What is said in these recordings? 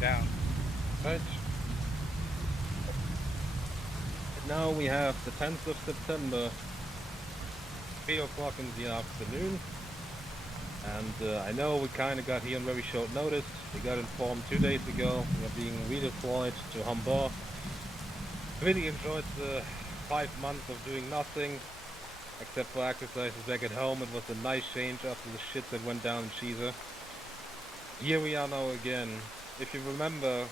down. Right. Now we have the 10th of September, 3 o'clock in the afternoon. And I know we kind of got here on very short notice. We got informed 2 days ago we are being redeployed to Hombor. Really enjoyed the 5 months of doing nothing, except for exercises back at home. It was a nice change after the shit that went down in Shiza. Here we are now again. If you remember,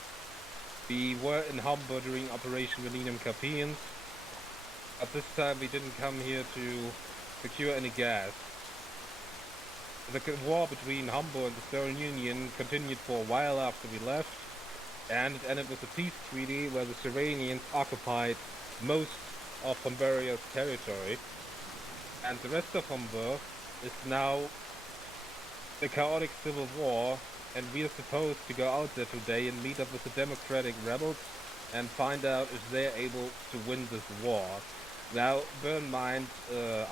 we were in Hombor during Operation Millennium Campaigns. But this time we didn't come here to secure any gas. The war between Hombor and the Soviet Union continued for a while after we left, and it ended with a peace treaty where the Seranians occupied most of Homboria's territory, and the rest of Hombor is now a chaotic civil war, and we are supposed to go out there today and meet up with the democratic rebels and find out if they're able to win this war. Now, bear in mind,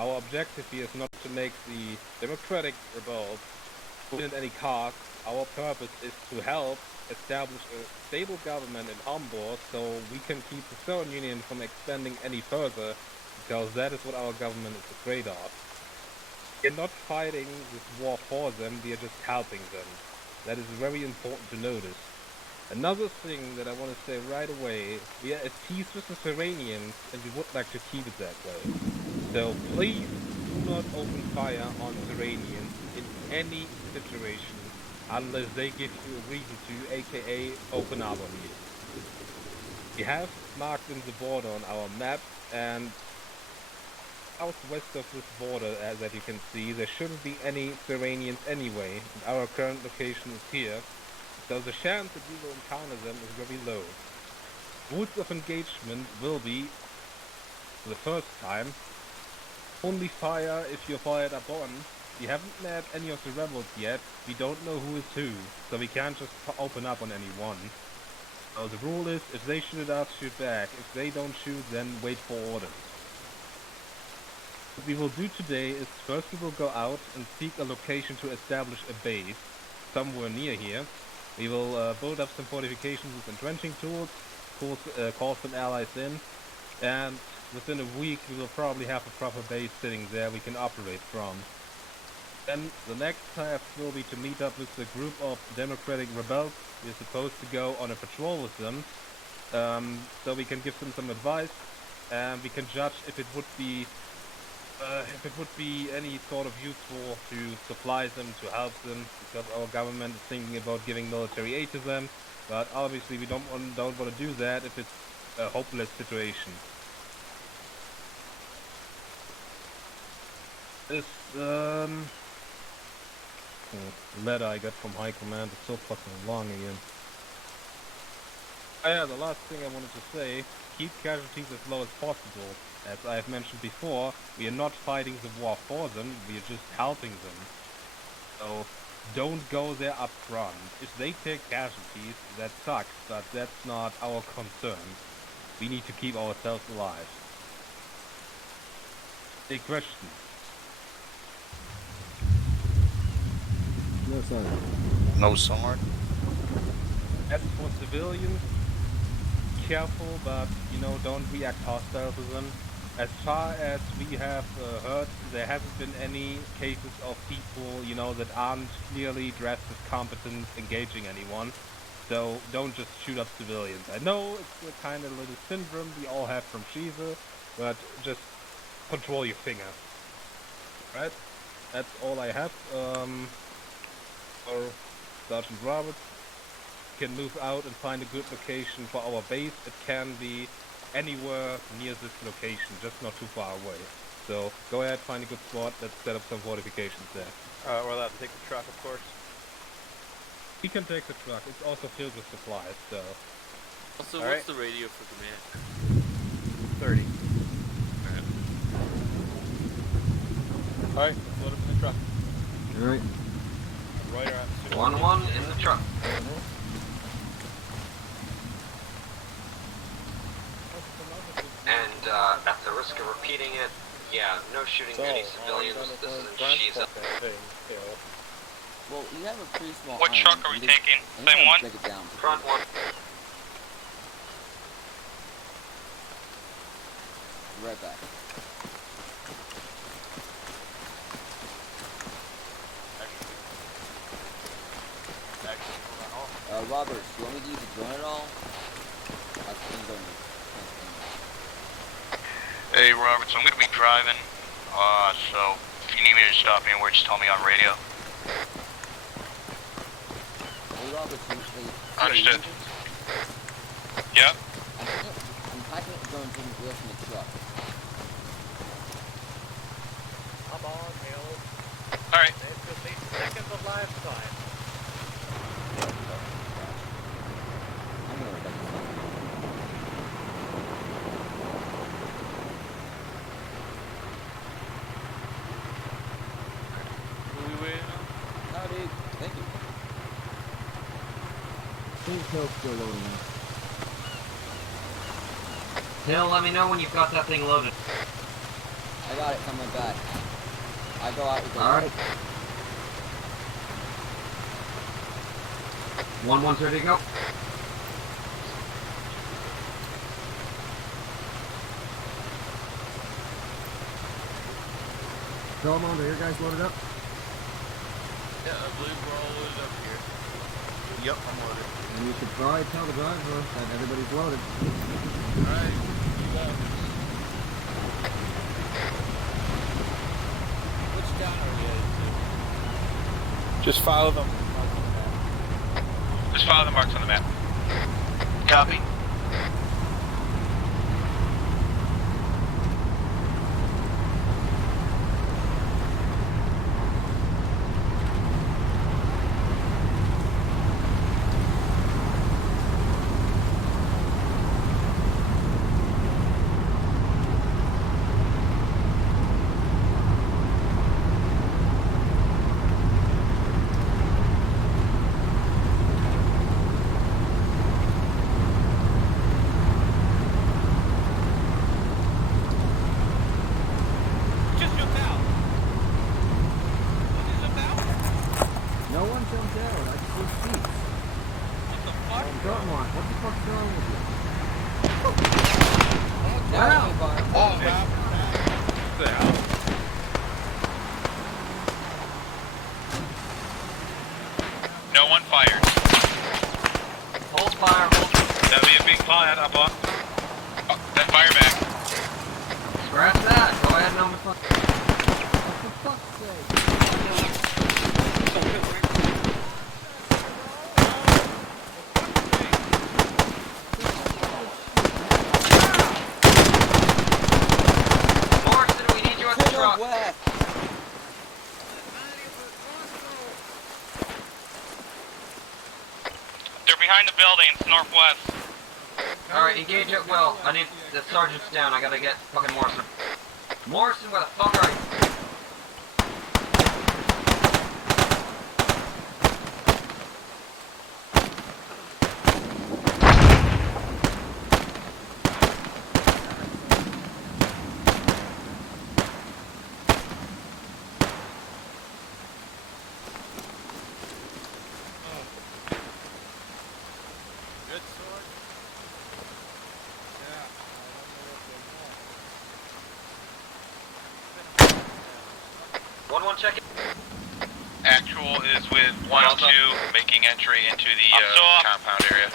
our objective here is not to make the democratic rebels win at any cost. Our purpose is to help establish a stable government in Hombor so we can keep the Soviet Union from expanding any further, because that is what our government is afraid of. We are not fighting this war for them, we are just helping them. That is very important to notice. Another thing that I want to say right away, we are at peace with the Seranians, and we would like to keep it that way. So please do not open fire on Seranians in any situation, unless they give you a reason to, aka open up on you. We have marked in the border on our map, and southwest of this border, as you can see, there shouldn't be any Seranians anyway, and our current location is here. So the chance that you will encounter them is very low. Rules of engagement will be, for the first time, only fire if you're fired upon. We haven't met any of the rebels yet, we don't know who is who, so we can't just open up on anyone. So the rule is, if they shoot at us, shoot back. If they don't shoot, then wait for orders. What we will do today is, first we will go out and seek a location to establish a base, somewhere near here. We will build up some fortifications with entrenching tools, call some allies in, and within a week we will probably have a proper base sitting there we can operate from. Then the next task will be to meet up with the group of democratic rebels. We're supposed to go on a patrol with them, so we can give them some advice, and we can judge if it would be any sort of useful to supply them, to help them, because our government is thinking about giving military aid to them, but obviously we don't want to do that if it's a hopeless situation. This letter I got from High Command is so fucking long again. Oh yeah, the last thing I wanted to say, keep casualties as low as possible. As I have mentioned before, we are not fighting the war for them, we are just helping them. So, don't go there up front. If they take casualties, that sucks, but that's not our concern. We need to keep ourselves alive. A question. No sign. No sword. As for civilians, careful, but, don't react hostile to them. As far as we have heard, there hasn't been any cases of people, that aren't clearly dressed as competent engaging anyone. So don't just shoot up civilians. I know it's a kind of little syndrome we all have from Shiza, but just control your finger. Right? That's all I have. For Sergeant Roberts, can move out and find a good location for our base. It can be anywhere near this location, just not too far away. So go ahead, find a good spot, let's set up some fortifications there. We're allowed to take the truck, of course. We can take the truck, it's also filled with supplies, so... Also, what's the radio for command? 30. Alright, let's load up in the truck. Alright. Right around 1-1 in the truck. And at the risk of repeating it, yeah, no shooting any civilians. This is in Shiza. Well, you have a pretty small What island. truck are we You just- taking? I think Same I'd one? break it down. Front one. Be right back. Actually, hold on. Robert, do you want me to use the drone at all? I think I'm going Hey, Robert, so I'm gonna be driving. So if you need me to stop anywhere, just tell me on radio. Hey, Robert, Understood. Yep. I'm packing up the drone and taking the wheels from the truck. Come on, Hill. Alright. This could be seconds of lifetime. I'm gonna work out this stuff. Who are we waiting on? Howdy. Thank you. Hill's still loading up. Hill, let me know when you've got that thing loaded. I got it coming back. I go out with the Alright. 1-1, ready to go. Belmont, are your guys loaded up? Yeah, I believe we're all loaded up here. Yep, I'm loaded. And you should probably tell the driver that everybody's loaded. Alright, you got it. Which town are we headed to? Just follow them. Just follow the marks on the map. Copy. No one jumped out. I just see seats. What the fuck? Belmont, what the fuck's wrong with you? Now, Oh, crap. What the hell? No one fired. Hold fire, hold. That'll be a big fire up on. Oh, then fire back. Scratch that. Go ahead and number fuck. For fuck's sake. Morrison, we need you at the truck. west. They're behind the buildings, northwest. Alright, engage at will. I need the sergeant's down. I gotta get fucking Morrison. Morrison, where the fuck are you? Good sword? Yeah, I don't know what they want. 1-1 check it. Actual is with 1-2 making entry into the compound area.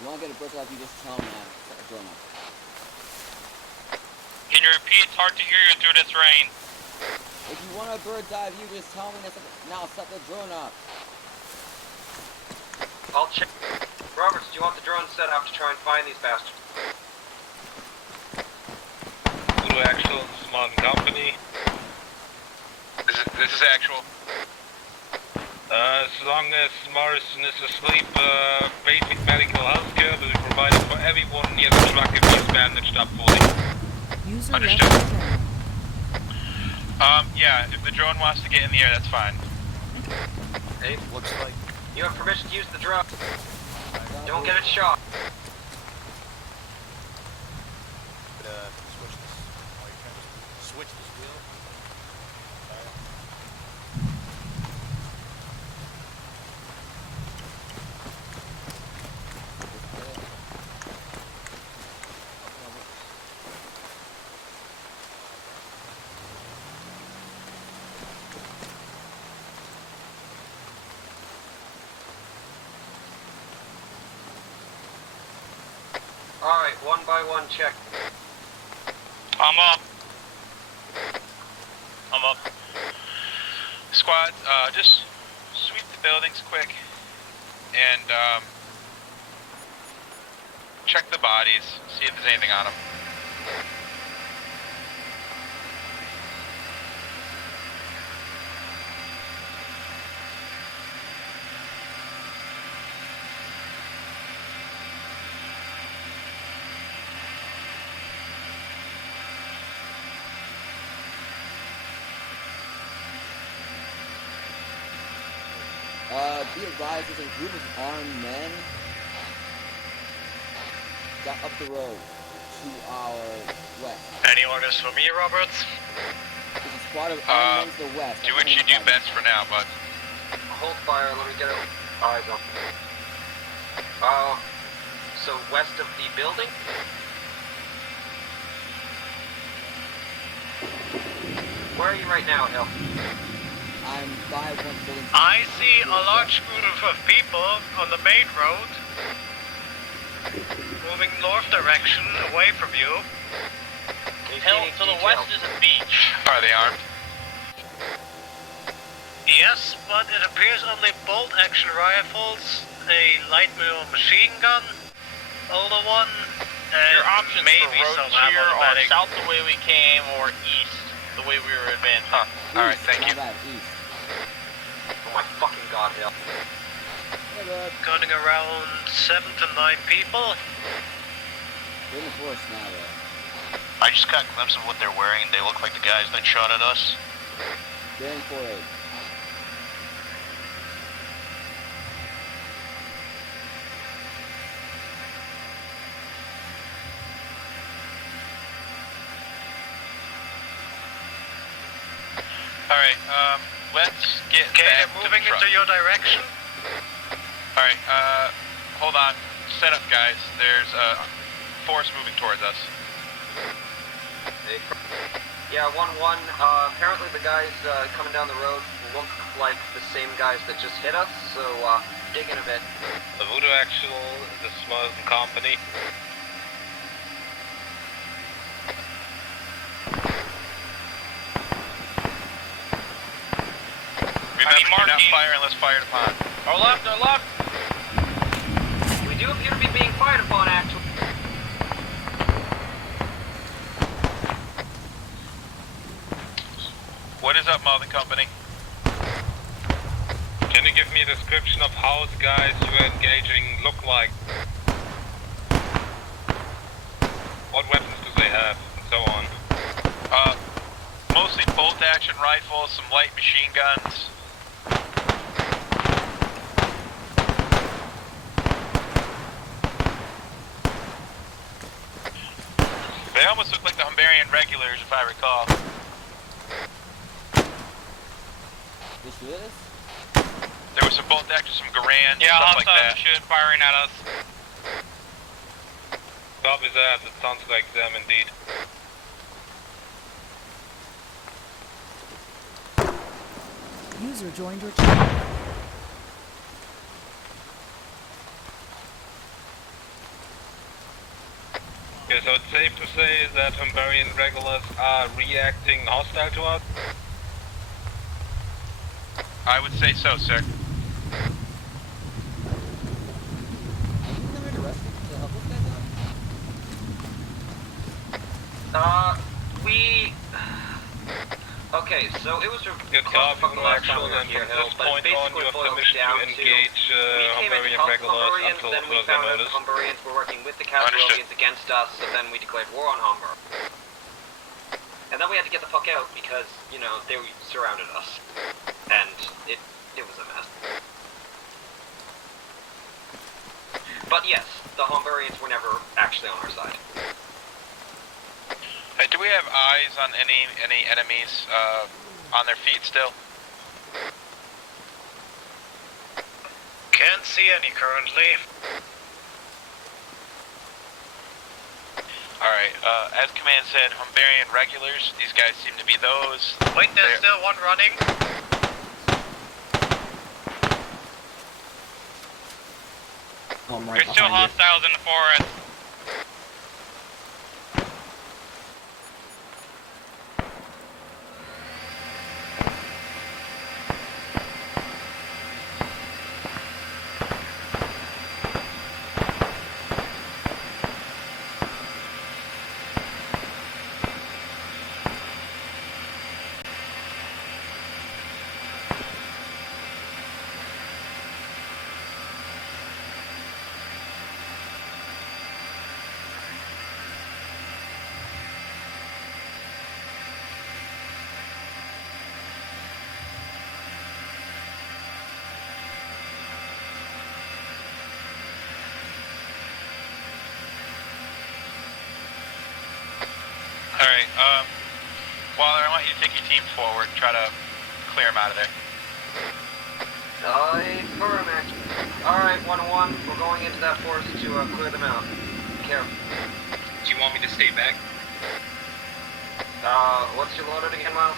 You want to get a bird off, you just tell me that. Set the drone up. Can you repeat? It's hard to hear you through this rain. If you want a bird dive, you just tell me. Now set the drone up. I'll check. Roberts, do you want the drone set up to try and find these bastards? Blue Actual, this is Modern Company. This is actual. As long as Morrison is asleep, basic medical health care will be provided for everyone near the truck if he's bandaged up fully. User Understood. left your channel. Yeah, if the drone wants to get in the air, that's fine. Hey, Looks like you have permission to use the drone. Don't get it shot. switch this. Oh, you're trying to switch this wheel? Alright, one by one check. I'm up. I'm up. Squad, just sweep the buildings quick and check the bodies, see if there's anything on them. Be advised, there's a group of armed men got up the road to our west. Any orders for me, Roberts? There's a squad of armed men to the west. Do what you do best for now, bud. Hold fire, let me get eyes up. So west of the building? Where are you right now, Hill? I'm by one building. I see a large group of people on the main road moving north direction away from you. Hill, to the west is a beach. Are they armed? Yes, but it appears only bolt-action rifles, a light machine gun, older one, and your options maybe for some roads here are automatic. south the way we came or east the way we were advancing. Huh. Alright, thank you. East. Oh my fucking god, Hill. Hey, bud. Gunning around 7 to 9 people. We're in the forest now, though. I just got a glimpse of what they're wearing and they look like the guys that shot at us. They're in 4-8. Alright, let's get Okay, back they're moving to the truck. into your direction. Alright, hold on. Set up, guys. There's a force moving towards us. Yeah, 1-1. Apparently the guys coming down the road look like the same guys that just hit us, so dig in a bit. The Voodoo Actual, the Smith and Company. Remember, do not fire unless fired upon. Our left, our left! We do appear to be being fired upon, actually. What is up, Malden Company? Can you give me a description of how the guys you are engaging look like? What weapons do they have, and so on? Mostly bolt-action rifles, some light machine guns. They almost look like the Humbarian regulars, if I recall. They shoot at us? There was some bolt-action, some Garand, Yeah, stuff like that. shit firing at us. Copy that, it sounds like them indeed. User joined your channel. Okay, so it's safe to say that Humbarian regulars are reacting hostile to us? I would say so, sir. Are you coming to rescue to help us guys out? Okay, so it was a Good copy, the last time we Marshal, were and here, from Hill, this but point on, basically you have boiled permission down to engage we came in to Hungarian talk to regulars Hungarians, until then we further found out the notice. Hungarians were working with the Kazarovians against us, so then we declared war on Hombor. And then we had to get the fuck out because, you know, they surrounded us. And it was a mess. But yes, the Hungarians were never actually on our side. Hey, do we have eyes on any enemies on their feet still? Can't see any currently. Alright, as Command said, Hungarian regulars, these guys seem to be those. Wait, there's still one running. Oh, I'm right There's still behind you. hostiles in the forest. Alright, Waller, I want you to take your team forward, try to clear them out of there. Firm action. Alright, 1-1, we're going into that forest to clear them out. Careful. Do you want me to stay back? What's your loaded again, Miles?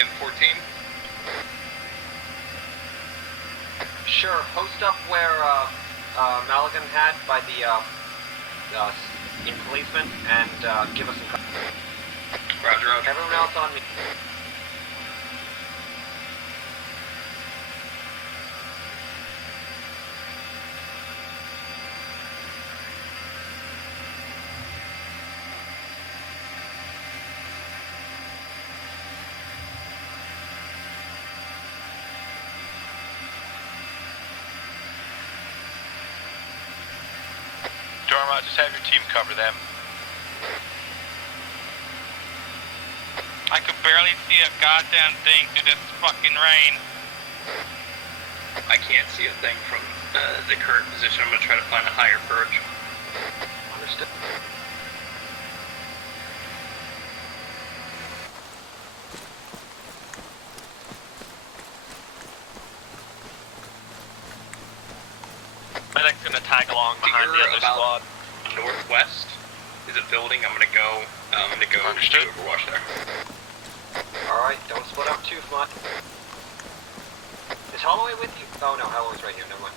M14? Sure, host up where, Maligan had by the, in policeman, and, give us some cover. Roger, roger. Everyone else on me. Dorma, just have your team cover them. I could barely see a goddamn thing through this fucking rain. I can't see a thing from the current position. I'm going to try to find a higher perch. Understood. Medic's gonna tag along behind the other squad. Northwest is a building. I'm gonna go Understood. do overwatch there. Alright, don't split up too much. Is Holloway with you? Oh no, Holloway's right here, never mind.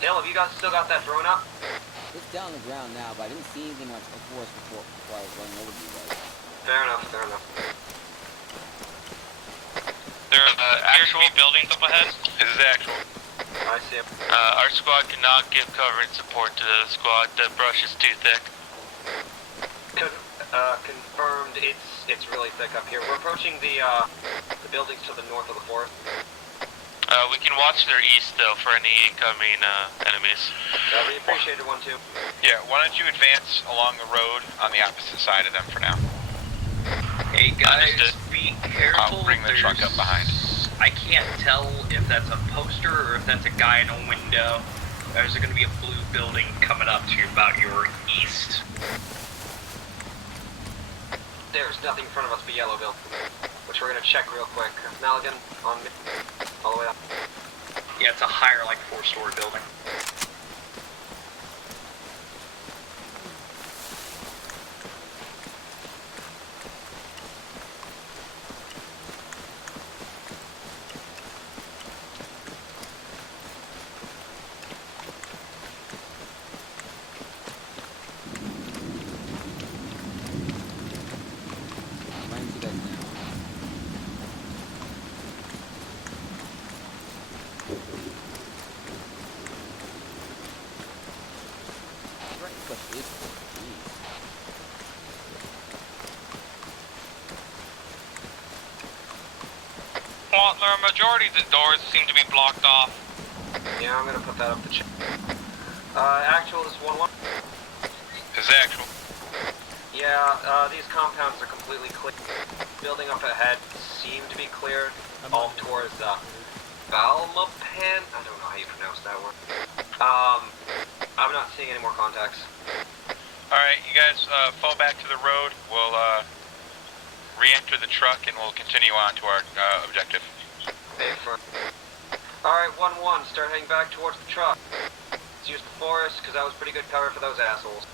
Dale, have you guys still got that drone up? It's down on the ground now, but I didn't see anything much before I was running over to you guys. Fair enough, fair enough. There's actual buildings up ahead. This is actual. I see him. Our squad cannot give cover and support to the squad. The brush is too thick. Confirmed, it's really thick up here. We're approaching the buildings to the north of the forest. We can watch their east though for any incoming enemies. That'd be appreciated, 1-2. Yeah, why don't you advance along the road on the opposite side of them for now? Hey guys, Understood. be careful. I'll bring the truck up behind. I can't tell if that's a poster or if that's a guy in a window. There's going to be a blue building coming up to about your east. There's nothing in front of us but yellow build, which we're gonna check real quick. Maligan, on me, all the way up. Yeah, it's a higher, like, 4-story building. Running to you guys now. The majority of the doors seem to be blocked off. Yeah, I'm gonna put that up the chain. Actual is 1-1. Is actual. Yeah, these compounds are completely clear. Building up ahead seem to be cleared. Off towards, Balmapan? I don't know how you pronounce that word. I'm not seeing any more contacts. Alright, you guys, fall back to the road. We'll, re-enter the truck and we'll continue on to our, objective. Alright, 1-1, start heading back towards the truck. Let's use the forest, because that was pretty good cover for those assholes.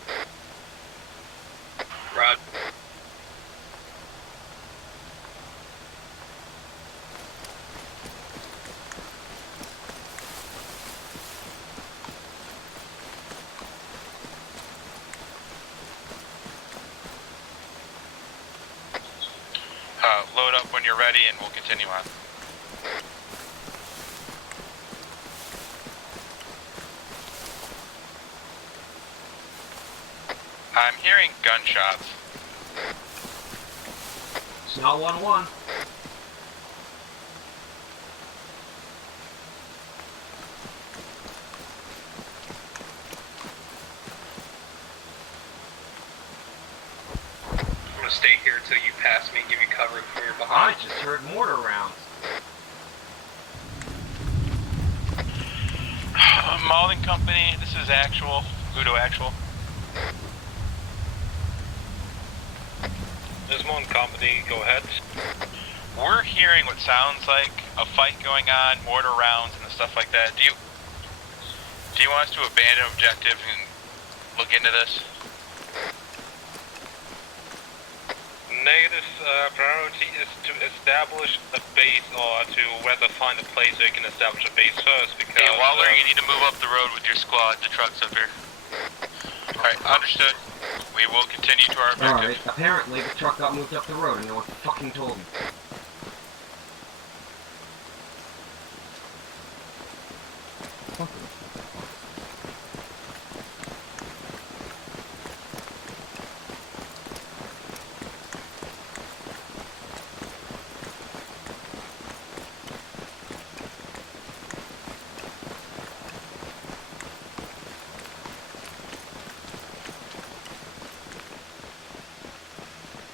Rod. Load up when you're ready and we'll continue on. I'm hearing gunshots. It's not 1-1. I'm gonna stay here until you pass me and give you cover from your I behind. just heard mortar rounds. Maulding Company, this is actual. Udo actual. There's one company, go ahead. We're hearing what sounds like a fight going on, mortar rounds and stuff like that. Do you want us to abandon objective and look into this? Negative priority is to establish a base, or to rather find a place where you can establish a base first, because... Yeah, Waller, you need to move up the road with your squad. The truck's up here. Alright, understood. We will continue to our objective. Alright, apparently the truck got moved up the road and no one fucking told me.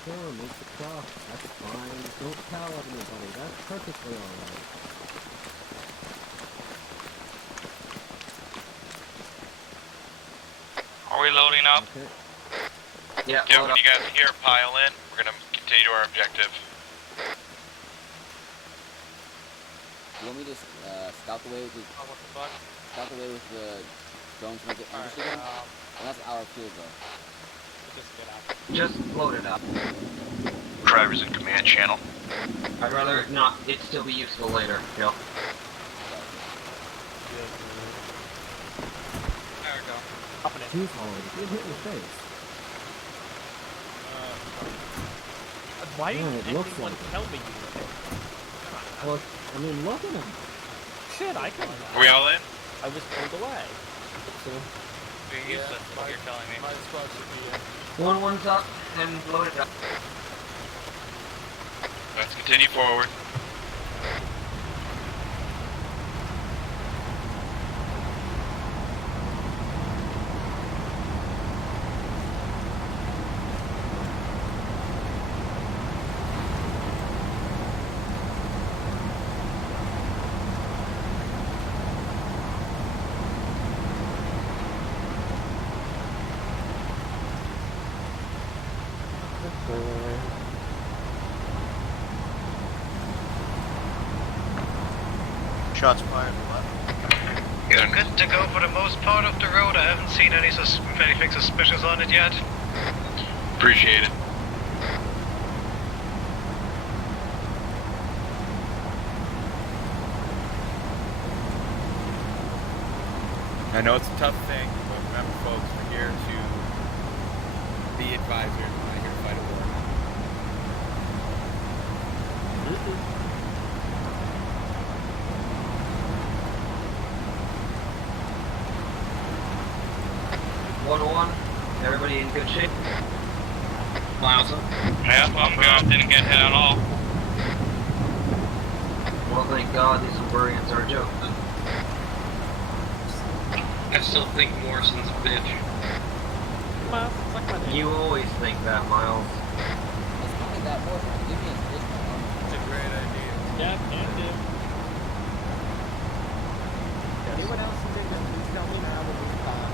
Sure, make the cross. That's fine. Don't tell anybody. That's perfectly alright. Are we loading up? Okay. Yeah, Yeah, load when up. you guys are here, pile in. We're gonna continue to our objective. You want me to scout the way with the scout the way with the drones to make it interesting? And that's our field though. Just load it up. Driver's in command channel. I'd rather not, it still be useful later, Gil. Juice already. Get hit in the face. Why Yeah, didn't it looks anyone like it. tell me you were there? Well, I mean, look at him. Shit, I couldn't. Are we all in? I was pulled away. So, Be useless, what you're telling me. 1-1's up and load it up. Let's continue forward. Shots fired left. You're good to go for the most part of the road. I haven't seen anything suspicious on it yet. Appreciate it. I know it's a tough thing, but remember folks, we're here to be advisors, we're not here to fight a war. One, everybody in good shape? Yep, I'm good. Didn't get hit at all. thank God these Homburians are a joke. I still think Morrison's a bitch. Miles, it's like my name. You always think that, Miles. It's funny that more give me a discount. It's a great idea. Yeah, can do. Anyone else is in this? Please tell me now when we stop.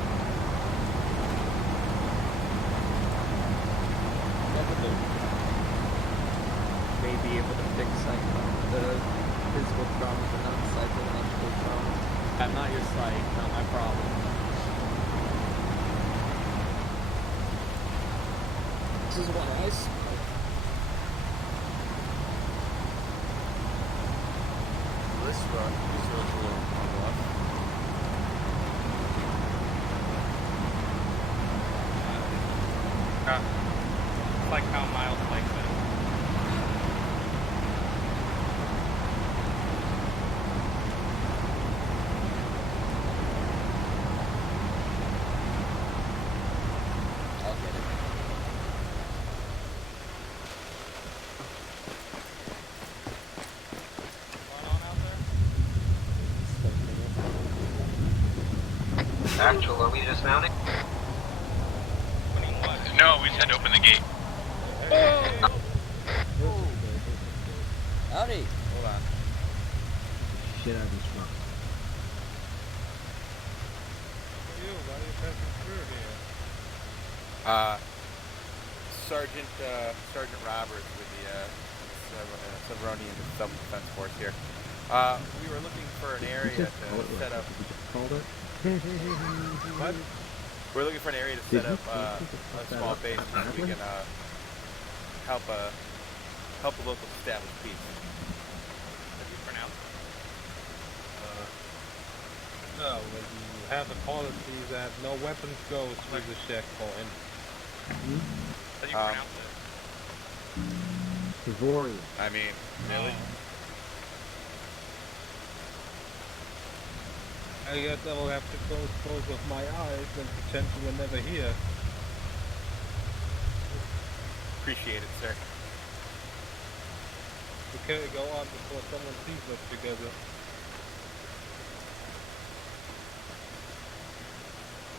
May be able to fix the physical traumas and not psychological traumas. I'm not your psych, not my problem. This is what I smoke. This road's a little rough. It's like how Miles likes it. I'll get it. Actual, are we dismounting? No, we just had to open the gate. Howdy. Hold on. Shit out of this truck. Why are you passing through here? Sergeant Roberts with the Severonian Self-Defense Force here. We were looking for an area to set up. You just called it? What? We're looking for an area to set up a small base so we can help a local establish peace. How do you pronounce it? No, when you have a policy that no weapons go through the checkpoint. How do you pronounce it? Ivorian. I mean, really? I guess I will have to close both of my eyes and pretend you were never here. Appreciate it, sir. Okay, go on before someone sees us together.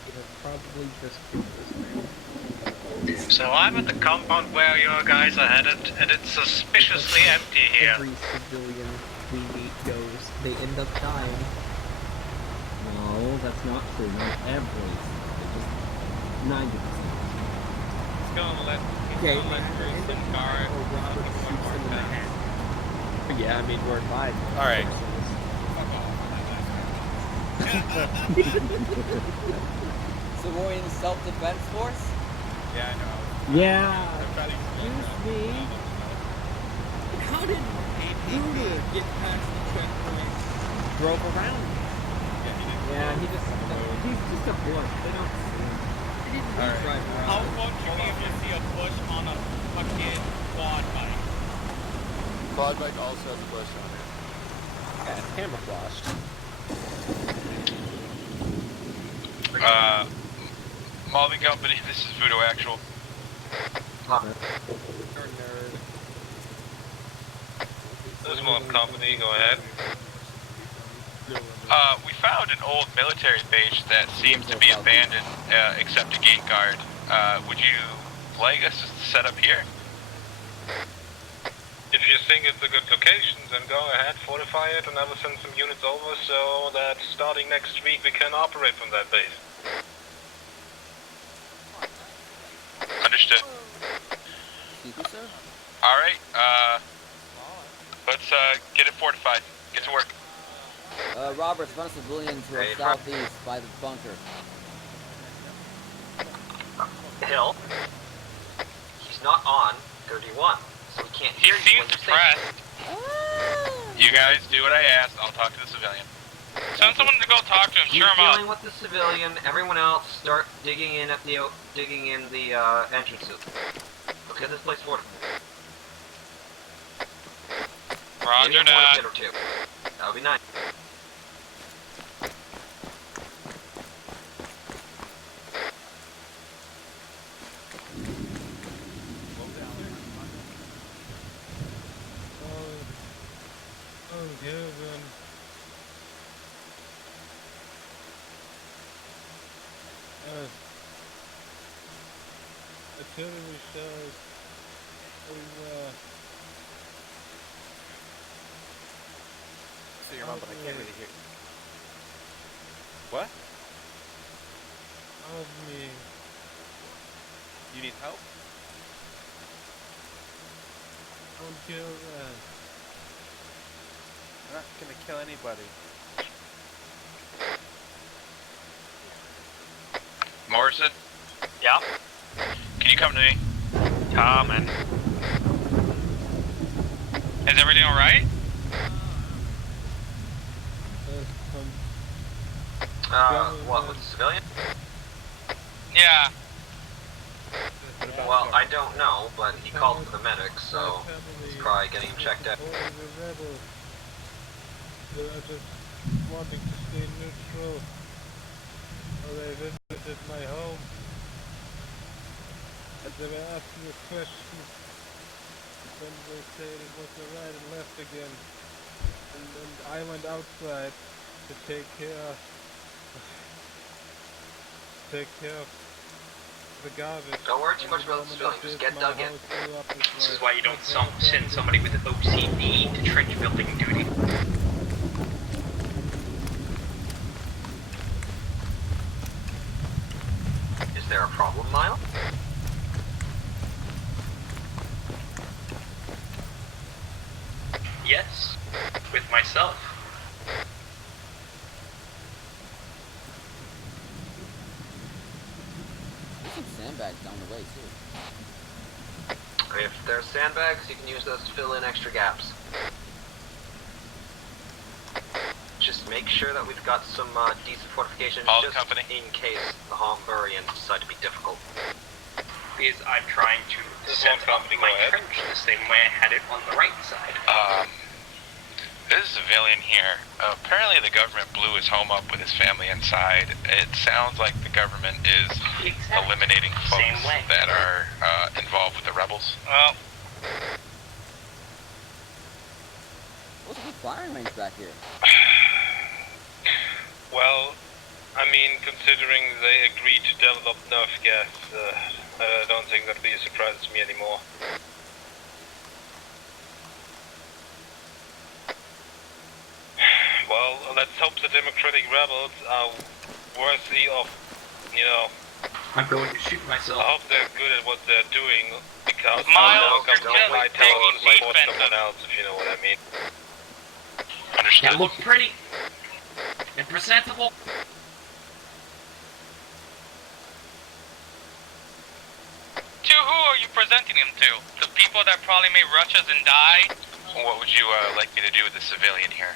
It'll probably just kill this man. So I'm at the compound where your guys are headed, and it's suspiciously empty here. Every civilian we meet goes, they end up dying. No, that's not true. Not every. Just 90%. It's gonna let Okay, some guard or Robert shoots him in the head. Yeah, I mean, we're advised. All right. Civilian Self-Defense Force? Yeah, I know. Yeah. Excuse me. How did Ruder get past the checkpoint? Drove around. Yeah, he's just a bush. They don't see him. He didn't All right. drive around. How would you be able to see a bush on a fucking quad bike? Quad bike also has a bush on it. Yeah, it's camouflaged. Malvin Company, this is Voodoo Actual. Huh. You're a nerd. This is Malvin Company, go ahead. We found an old military base that seems to be abandoned, except a gate guard. Would you like us to set up here? If you think it's a good location, then go ahead, fortify it, and I will send some units over so that starting next week we can operate from that base. Understood. Excuse me, sir? Alright, let's get it fortified. Get to work. Roberts, run a civilian to our southeast by the bunker. Hill. He's not on 31, so we can't He hear you seems when you say depressed. You guys do what I asked, I'll talk to the civilian. Send someone to go talk to him, Keep cheer him up. dealing with the civilian. Everyone else, start digging in at the entrances. Let's get this place fortified. Roger Maybe a that. hit or two. That would be nice. Oh, yeah. artillery shells everywhere. So your mom, but I can't really hear you. What? Help me. You need help? Don't kill that. I'm not gonna kill anybody. Morrison? Yeah? Can you come to me? Coming. Is everything alright? What, with the civilian? Yeah. Well, I don't know, but he called for the medics, so he's probably getting him checked out. The rebels. They are just wanting to stay neutral. Or they visited my home. And they were asking us questions. Then they said it was the right and left again. And I went outside to take care of the garbage. Don't worry too much about the civilian, just get dug in. This is why you don't send somebody with OCD to trench building duty. Is there a problem, Lyle? Yes, with myself. There's some sandbags down the way, too. If there's sandbags, you can use those to fill in extra gaps. Just make sure that we've got some decent fortifications All just company. in case the Homburians decide to be difficult. Because I'm trying to set up my trench the same way I had it on the right side. There's a civilian here. Apparently the government blew his home up with his family inside. It sounds like the government is eliminating folks that are involved with the rebels. What's a good firing range back here? Well, I mean, considering they agreed to develop nerf gas, I don't think that really surprises me anymore. Well, let's hope the Democratic rebels are worthy of, you know... I'm going to shoot myself. I hope they're good at what they're doing, because Miles, I you're tell taking support defense. someone else, if you know what I mean. Understood. That looked pretty and presentable. To who are you presenting him to? The people that probably may rush us and die? What would you like me to do with the civilian here?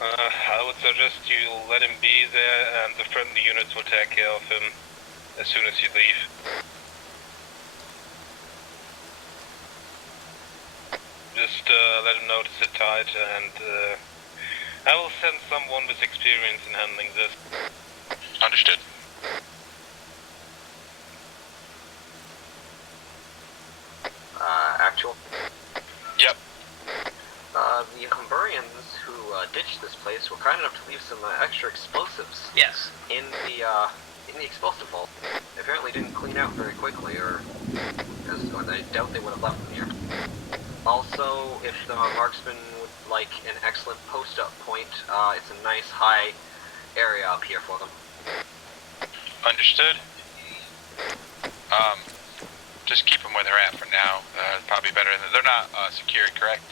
I would suggest you let him be there, and the friendly units will take care of him as soon as you leave. Just let him know to sit tight, and I will send someone with experience in handling this. Understood. Actual? Yep. The Homburians who ditched this place were kind enough to leave some extra explosives. Yes. In the explosive vault. They apparently didn't clean out very quickly, or I doubt they would have left them here. Also, if the marksman would like an excellent post-up point, it's a nice high area up here for them. Understood. Just keep them where they're at for now. Probably better. They're not secured, correct?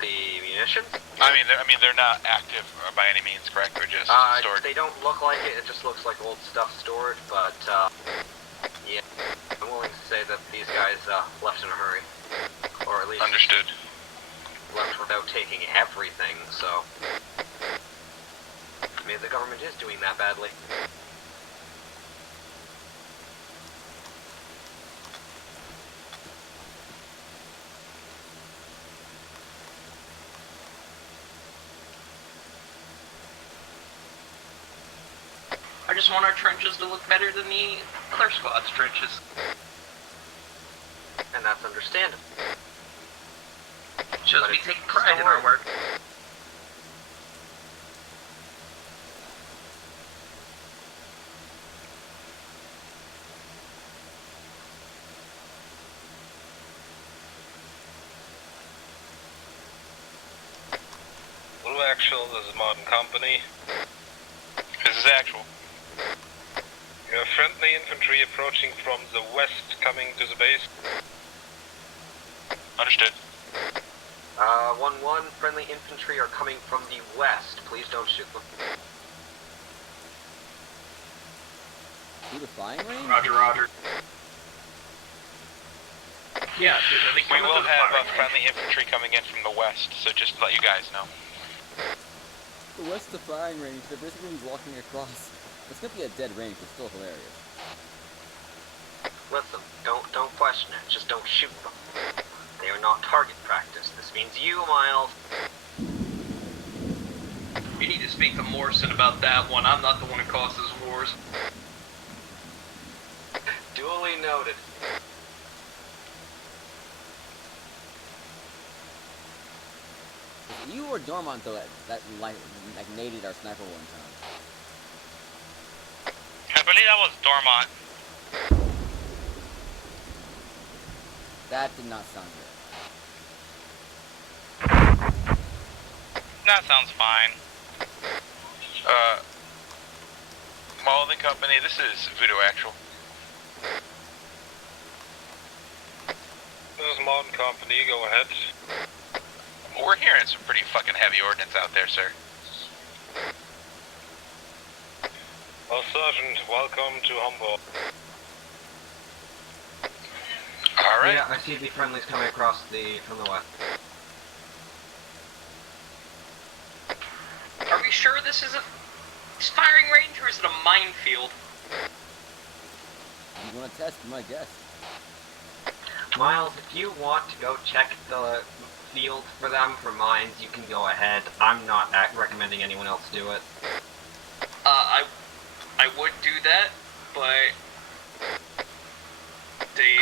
The munitions? I mean, they're not active by any means, correct? They're just stored. They don't look like it. It just looks like old stuff stored. But yeah, I'm willing to say that these guys left in a hurry, or at least understood. Left without taking everything. So maybe the government is doing that badly. I just want our trenches to look better than the other squad's trenches. And that's understandable. Shows we take pride in our work. Actual, this is Mart and Company. This is Actual. You have friendly infantry approaching from the west, coming to the base. Understood. 1-1, friendly infantry are coming from the west. Please don't shoot them. Through the flying range? Roger, roger. Yeah, we will have friendly infantry coming in from the west, so just to let you guys know. The west of the firing range, they're basically walking across. It's gonna be a dead range, but still hilarious. Listen, don't question it, just don't shoot them. They are not target practice. This means you, Miles. You need to speak to Morrison about that one. I'm not the one who causes wars. Duly noted. You or Dormont, though, that naded our sniper one time. I believe that was Dormont. That did not sound good. That sounds fine. Mulligan Company, this is Voodoo Actual. This is Mart and Company, go ahead. We're hearing some pretty fucking heavy ordnance out there, sir. Well, Sergeant, welcome to hombor. Alright. Yeah, I see the friendlies coming across from the west. Are we sure this is a firing range or is it a minefield? You want to test? You might guess. Miles, if you want to go check the field for them for mines, you can go ahead. I'm not recommending anyone else do it. I would do that, but the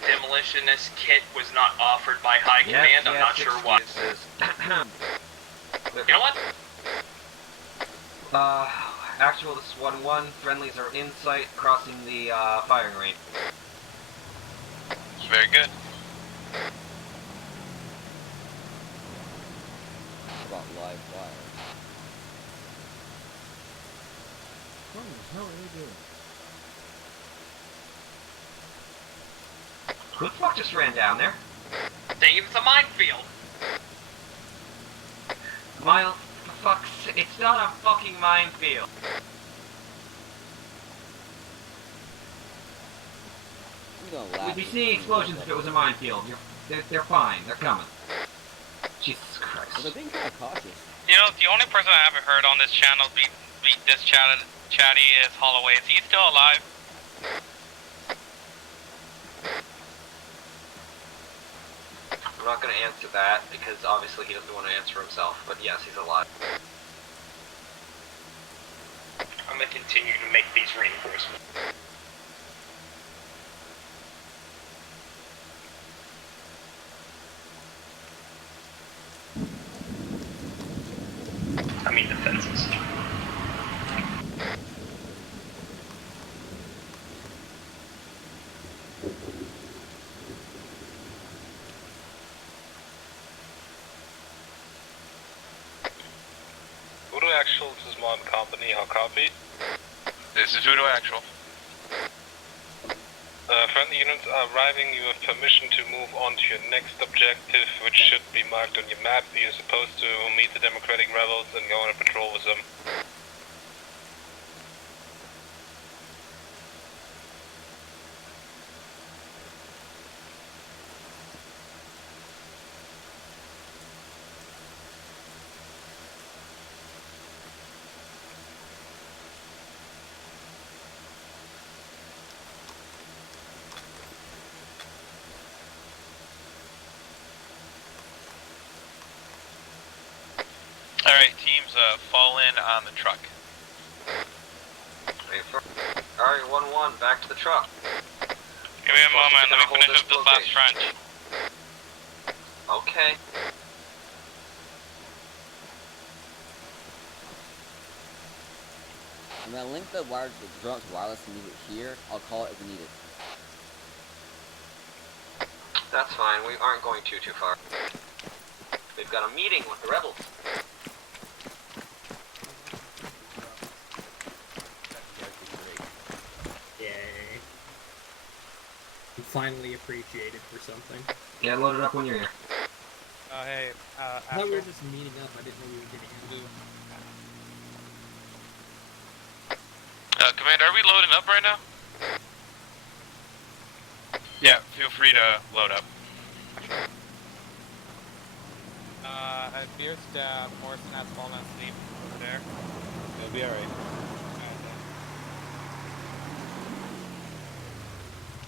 demolitionist kit was not offered by high command. I'm not sure why. You know what? Actual, this is 1-1. Friendlies are in sight, crossing the firing range. Very good. About live fire. What the hell are you doing? Who the fuck just ran down there? Dave, it's a minefield. Miles, for fuck's sake, it's not a fucking minefield. We'd be seeing explosions if it was a minefield. They're fine. They're coming. Jesus Christ. Well, they're being kind of cautious. You know, the only person I haven't heard on this channel be this chatty is Holloway. Is he still alive? I'm not going to answer that because obviously he doesn't want to answer himself, but yes, he's alive. I'm going to continue to make these reinforcements. I mean defenses. Voodoo Actual, this is Mart and Company, how copy? This is Voodoo Actual. Friendly units are arriving. You have permission to move on to your next objective, which should be marked on your map. You're supposed to meet the Democratic rebels and go on a patrol with them. Alright, teams, fall in on the truck. Alright, 1-1, back to the truck. Give me a moment, let me finish up this last trench. Okay. I'm gonna link the drone to wireless and leave it here. I'll call it if we need it. That's fine, we aren't going too far. We've got a meeting with the rebels. Yay. I'm finally appreciated for something. Yeah, load it up when you're here. Hey, I thought we were just meeting up. I didn't know we were getting into it. Commander, are we loading up right now? Yeah, feel free to load up. it appears that Morrison has fallen asleep over there. It'll be alright.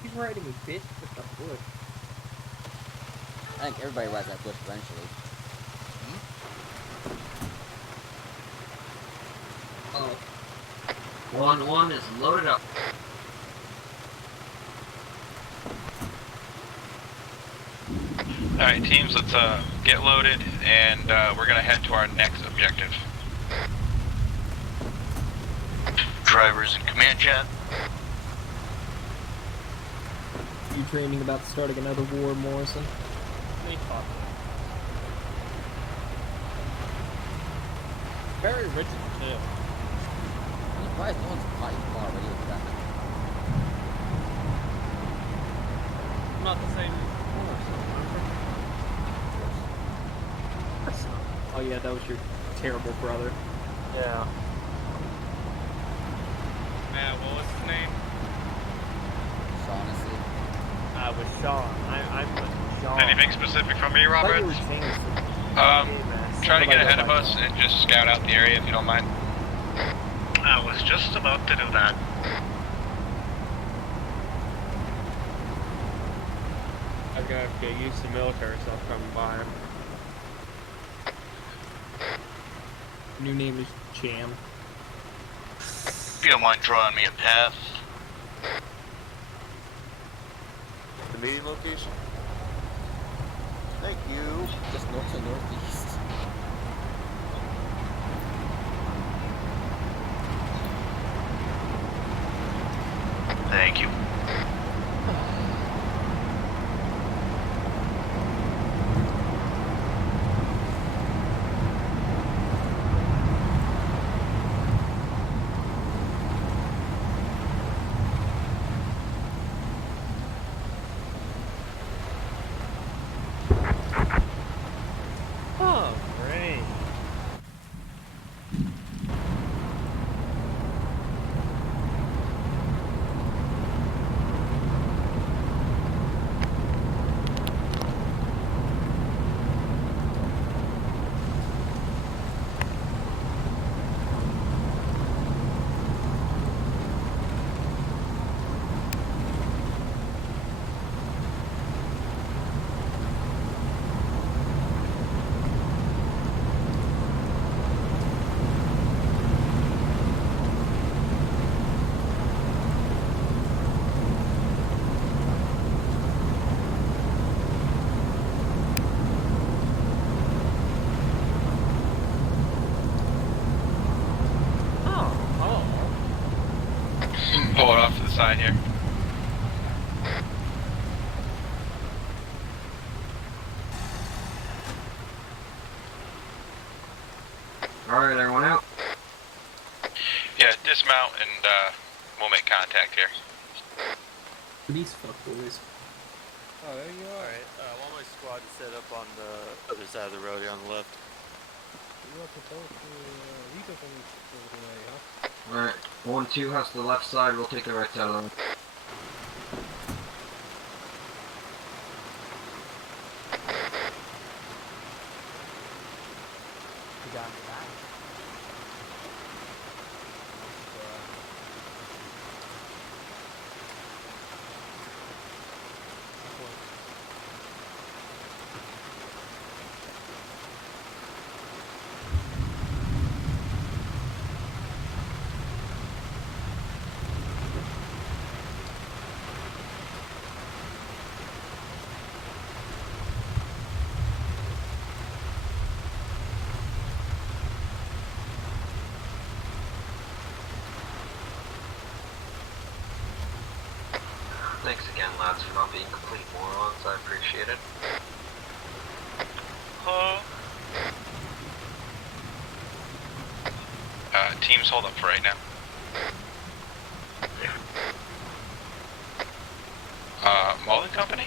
He's riding a bitch with the bush. I think everybody rides that bush eventually. Oh. 1-1 is loaded up. Alright, teams, let's get loaded, and we're gonna head to our next objective. Drivers in command chat. You dreaming about starting another war, Morrison? Very rigid too. I'm surprised no one's caught you far already with that. Not the same. Oh yeah, that was your terrible brother. Yeah. Man, what was his name? Shaughnessy. With Sean. I'm with Sean. Anything specific from me, Robert? Try to get ahead of us and just scout out the area if you don't mind. I was just about to do that. I gotta get used to military stuff coming by. New name is Jam. If you don't mind drawing me a path. The meeting location? Thank you. Just north to northeast. Thank you. Oh, great. Pull it off to the side here. Alright, everyone out? Yeah, dismount and we'll make contact here. These fuckboys. Oh, there you are. Alright, one of my squad is set up on the other side of the road here on the left. You are supposed to lead us on over the way, huh? Alright, 1-2 has the left side, we'll take the right side of them. You got me back. Thanks again, lads, for not being complete morons. I appreciate it. Oh, teams hold up for right now? Mullen Company?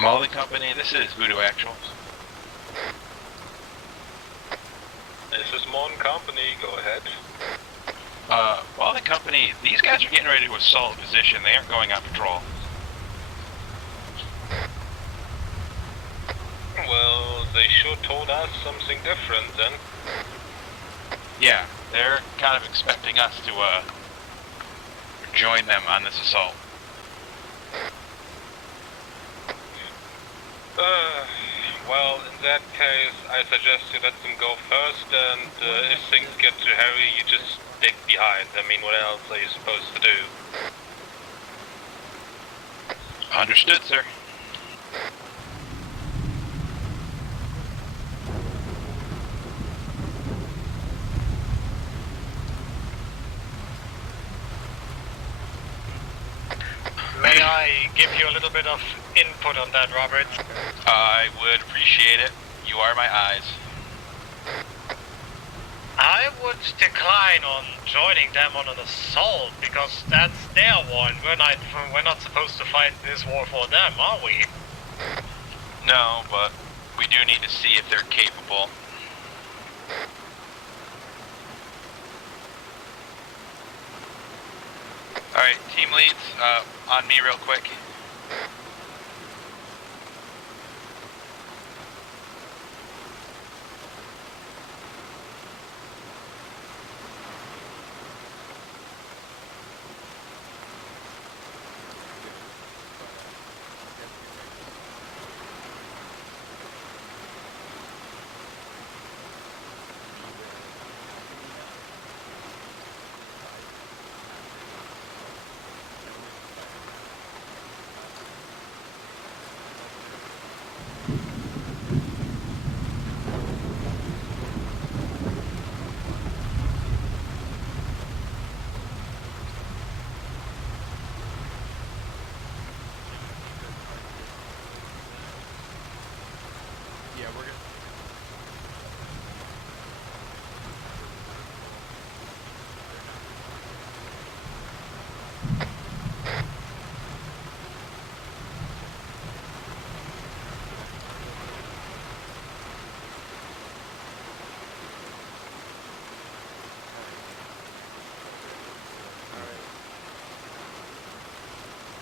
Mullen Company, this is Voodoo Actual. This is Mullen Company, go ahead. Mullen Company, these guys are getting ready to assault a position. They aren't going on patrol. Well, they sure told us something different then. Yeah, they're kind of expecting us to, join them on this assault. Well, in that case, I suggest you let them go first, and if things get too hairy, you just stick behind. I mean, what else are you supposed to do? Understood, sir. May I give you a little bit of input on that, Robert? I would appreciate it. You are my eyes. I would decline on joining them on an assault because that's their war, and we're not supposed to fight this war for them, are we? No, but we do need to see if they're capable. Alright, team leads, on me real quick. Yeah, we're gonna...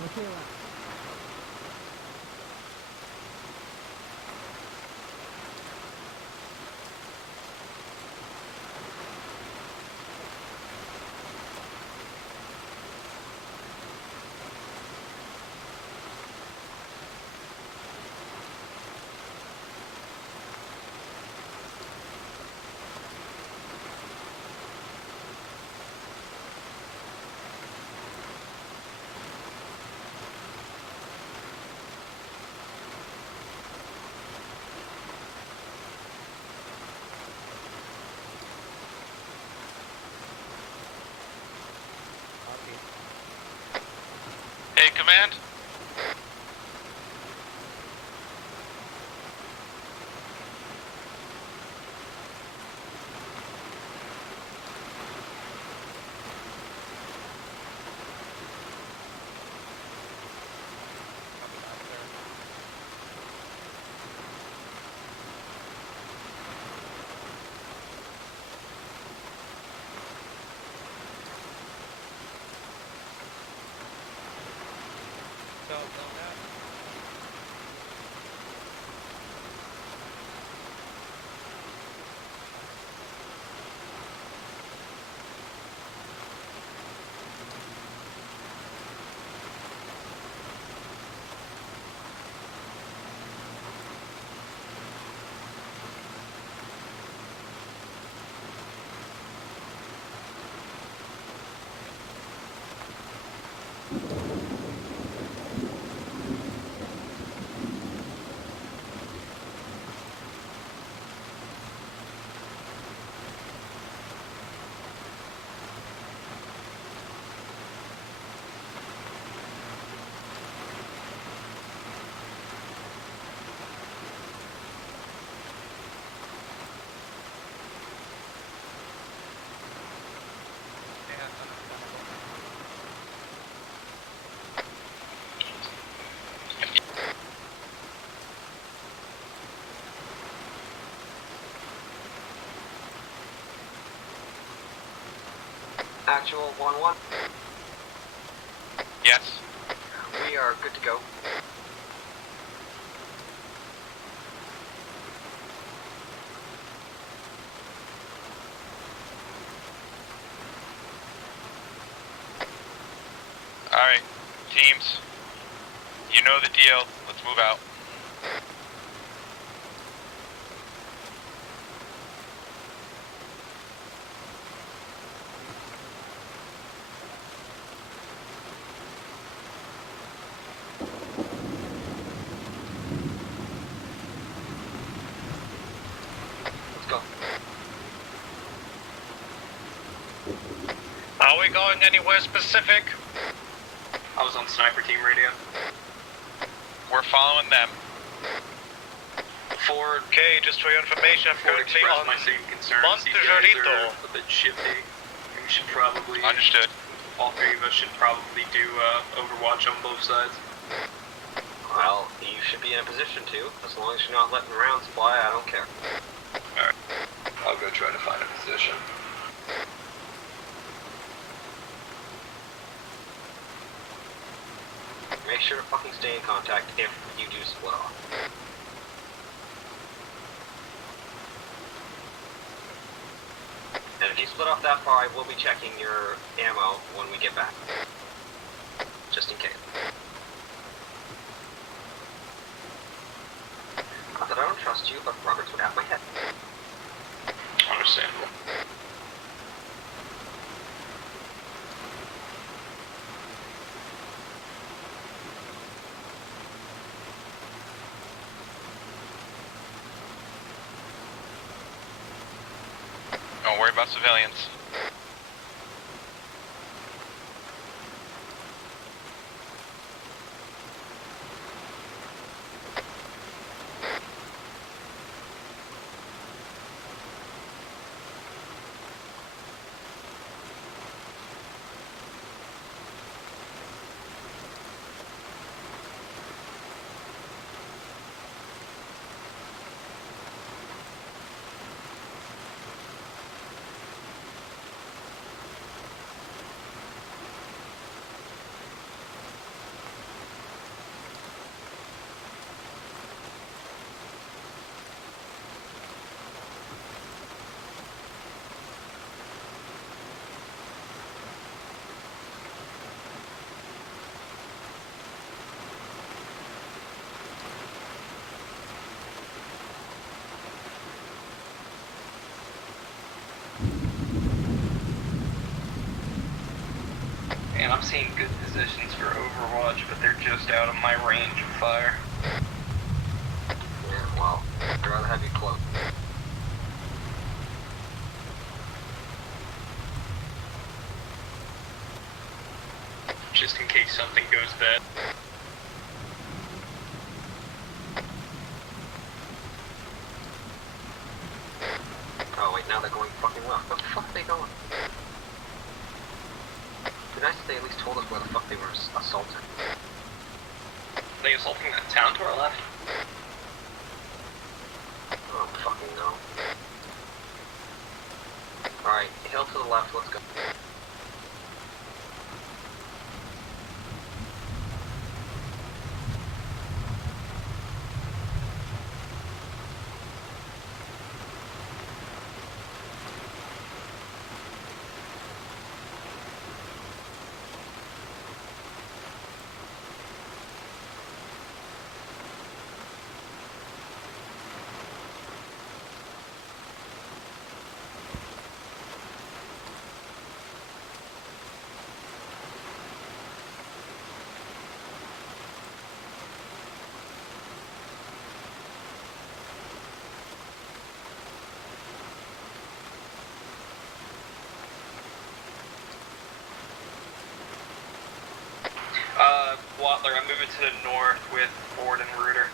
Okay, Actual 1-1. Yes. We are good to go. Alright, teams. You know the deal. Let's move out. Let's go. Are we going anywhere specific? I was on sniper team radio. We're following them. Ford. Okay, just for your information, I'm Ford currently expressed on my same concerns. Monte These guys Jorito. are a bit shifty. We should probably... Understood. All three of us should probably do Overwatch on both sides. Well, you should be in a position to. As long as you're not letting rounds fly, I don't care. Alright. I'll go try to find a position. Make sure to fucking stay in contact if you do split off. And if you split off that far, I will be checking your ammo when we get back. Just in case. Not that I don't trust you, but Roberts would have my head. Understandable. Don't worry about civilians. And I'm seeing good positions for Overwatch, but they're just out of my range of fire. Yeah, well, I'd rather have you close. Just in case something goes bad. Oh wait, now they're going fucking left. Where the fuck are they going? It'd be nice if they at least told us where the fuck they were assaulting. Are they assaulting that town to our left? I don't fucking know. Alright, hill to the left, let's go. Watler, I'm moving to the north with Ford and Reuter.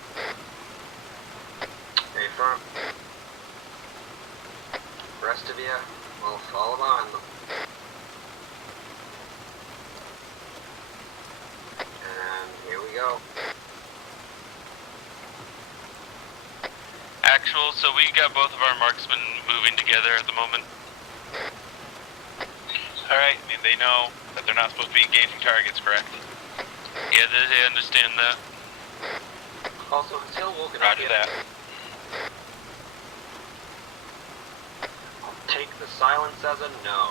Hey, firm. Rest of you, we'll follow behind them. And here we go. Actual, so we got both of our marksmen moving together at the moment. Alright, I mean, they know that they're not supposed to be engaging targets, correct? Yeah, they understand that. Also, has Hill woken Roger up yet? that. I'll take the silence as a no.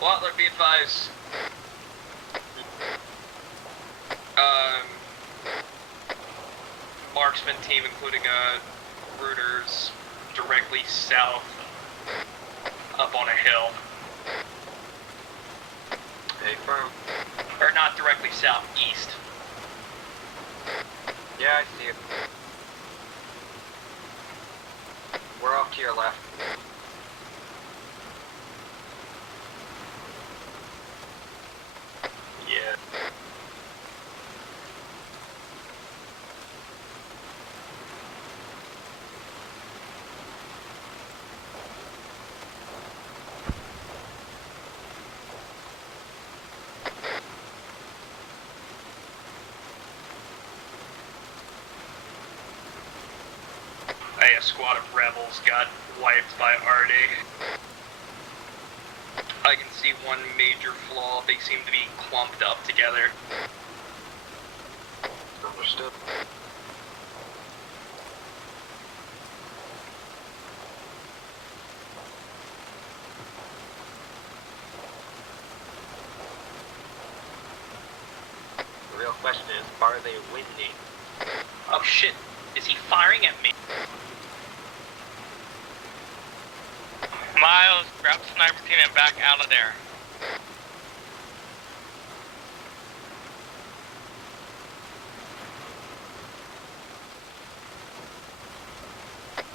Watler, be advised. Marksman team, including rooters, directly south, up on a hill. Hey, firm. Or not directly south, east. Yeah, I see it. We're off to your left. Yeah. A squad of rebels got wiped by Artie. I can see one major flaw. They seem to be clumped up together. Understood. The real question is, are they winning? Oh shit, is he firing at me? Miles, grab the sniper team and back out of there.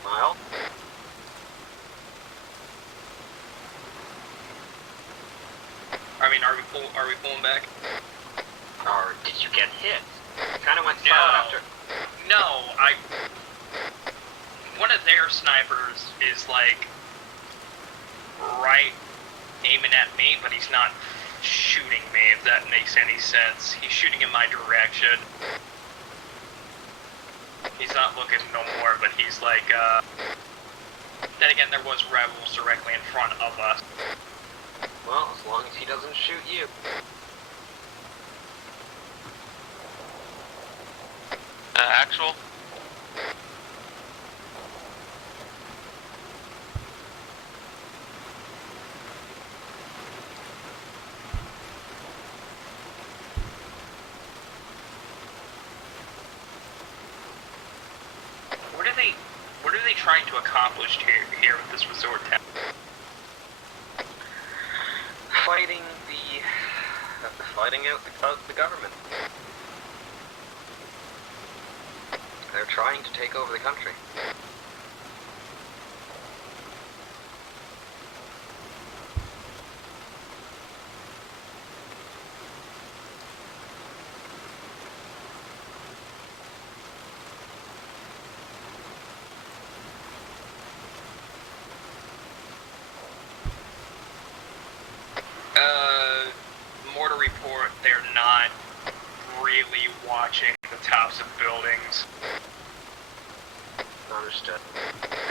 Mile? I mean, are we pulling back? Or did you get hit? Kinda went No. silent after. No, one of their snipers is like right aiming at me, but he's not shooting me, if that makes any sense. He's shooting in my direction. He's not looking no more, but he's like, then again, there was rebels directly in front of us. Well, as long as he doesn't shoot you. Actual. What are they trying to accomplish here with this resort town? Fighting out the government. They're trying to take over the country.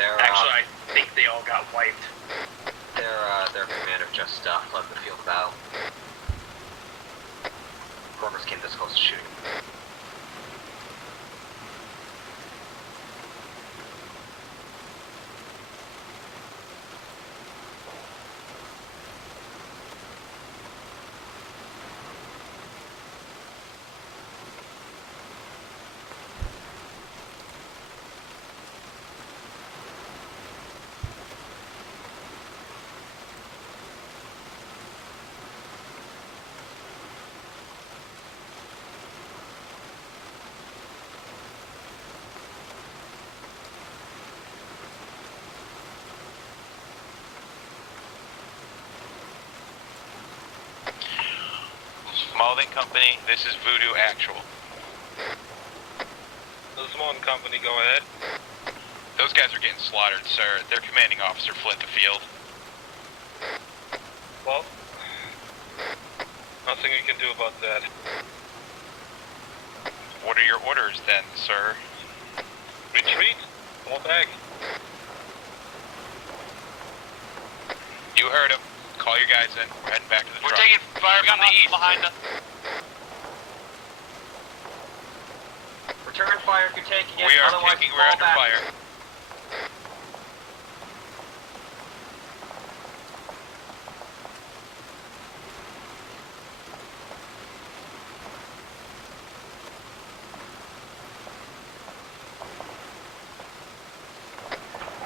Actually, I think they all got wiped. Their commander just fled the field of battle. Corvus came this close to shooting. Smalding Company, this is Voodoo Actual. The Smalding Company, go ahead. Those guys are getting slaughtered, sir. Their commanding officer fled the field. Well, nothing we can do about that. What are your orders then, sir? Retreat. Fall back. You heard him. Call your guys in. We're heading back to the truck. We're taking fire from the east. Behind us. Return fire if you're taking it, We are otherwise taking, fall we're under back. fire.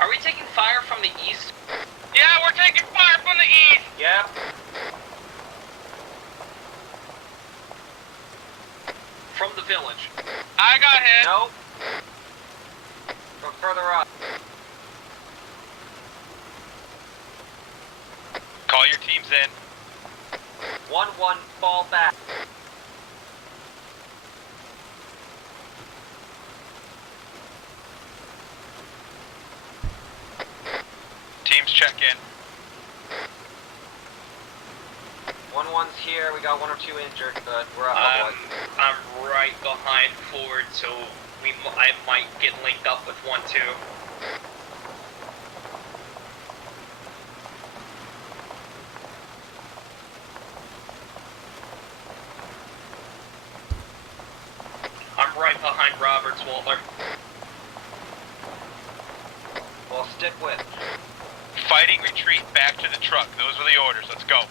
Are we taking fire from the east? Yeah, we're taking fire from the east. Yep. From the village. I got hit. Nope. From further up. Call your teams in. 1-1, fall back. Teams check in. 1-1's here, we got 1 or 2 injured, but we're up, boys. I'm right behind Ford, so I might get linked up with 1-2. I'm right behind Roberts, Walter. Well, stick with. Fighting retreat back to the truck. Those are the orders. Let's go.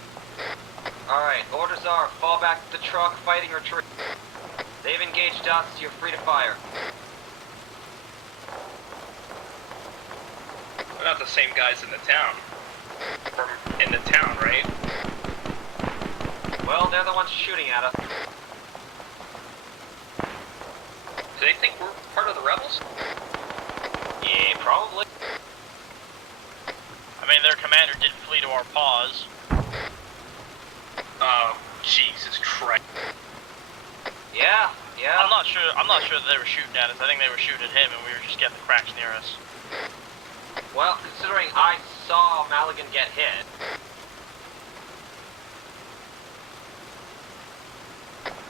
Alright, orders are fall back to the truck, fighting retreat. They've engaged us, you're free to fire. We're not the same guys in the town. In the town, right? Well, they're the ones shooting at us. Do they think we're part of the rebels? Yeah, probably. I mean, their commander did flee to our paws. Oh, Jesus Christ. Yeah. I'm not sure that they were shooting at us. I think they were shooting at him and we were just getting the cracks near us. Well, considering I saw Maligan get hit.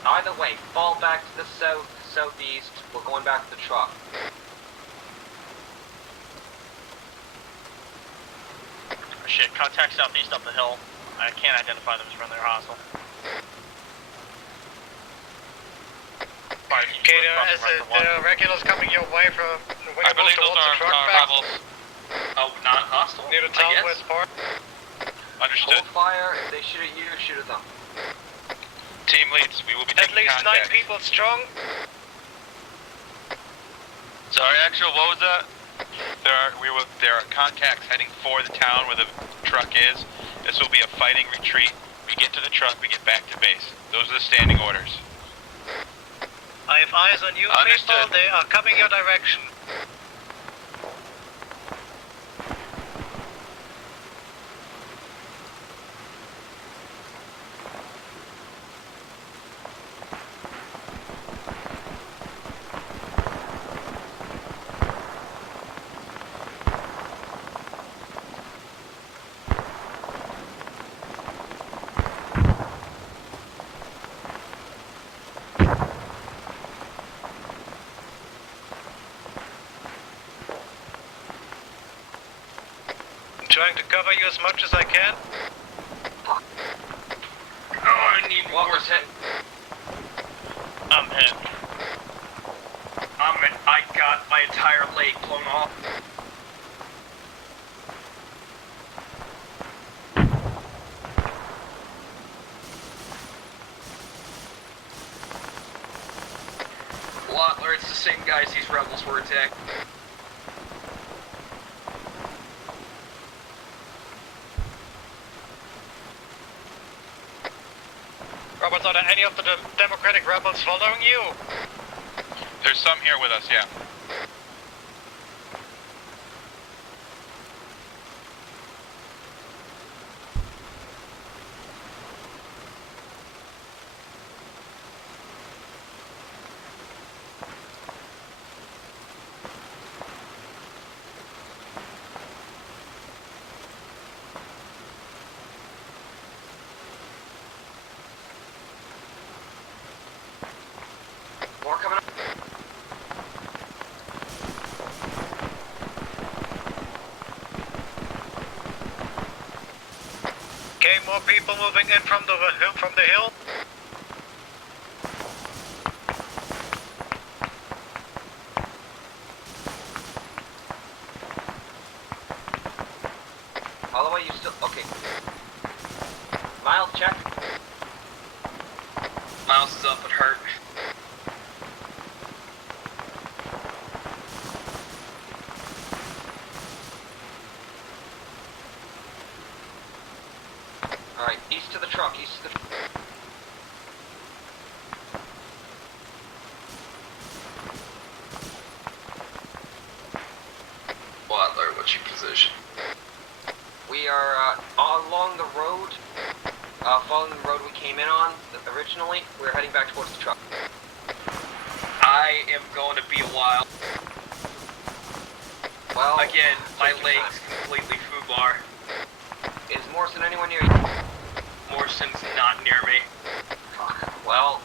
Either way, fall back to the southeast. We're going back to the truck. Shit, contact southeast up the hill. I can't identify them as friendly or hostile. Gator, is it the regulars coming your way from when you move towards the truck back? rebels. Oh, not hostile? Near the town west part? Understood. Hold fire. If they shoot at you, shoot at them. Team leads. We will be At taking least contact. 9 people strong. Sorry, actual. What was that? There are contacts heading for the town where the truck is. This will be a fighting retreat. We get to the truck. We get back to base. Those are the standing orders. I have eyes on you Understood. people. They are coming your direction. Trying to cover you as much as I can. Fuck. Oh, I need more hit. I'm hit. I got my entire leg blown off. Lotler, it's the same guys these rebels were attacking. Roberts, are there any of the Democratic rebels following you? There's some here with us, yeah. More coming up. Okay, more people moving in from the hill. Holloway, you still... Okay. Miles, check. Miles is up and hurt. Alright, east to the truck, east to the... Butler, what's your position? We are along the road, following the road we came in on originally. We're heading back towards the truck. I am going to be a while. Well, again, my take your leg's time. completely foobar. Is Morrison anywhere near you? Morrison's not near me. Fuck. Well,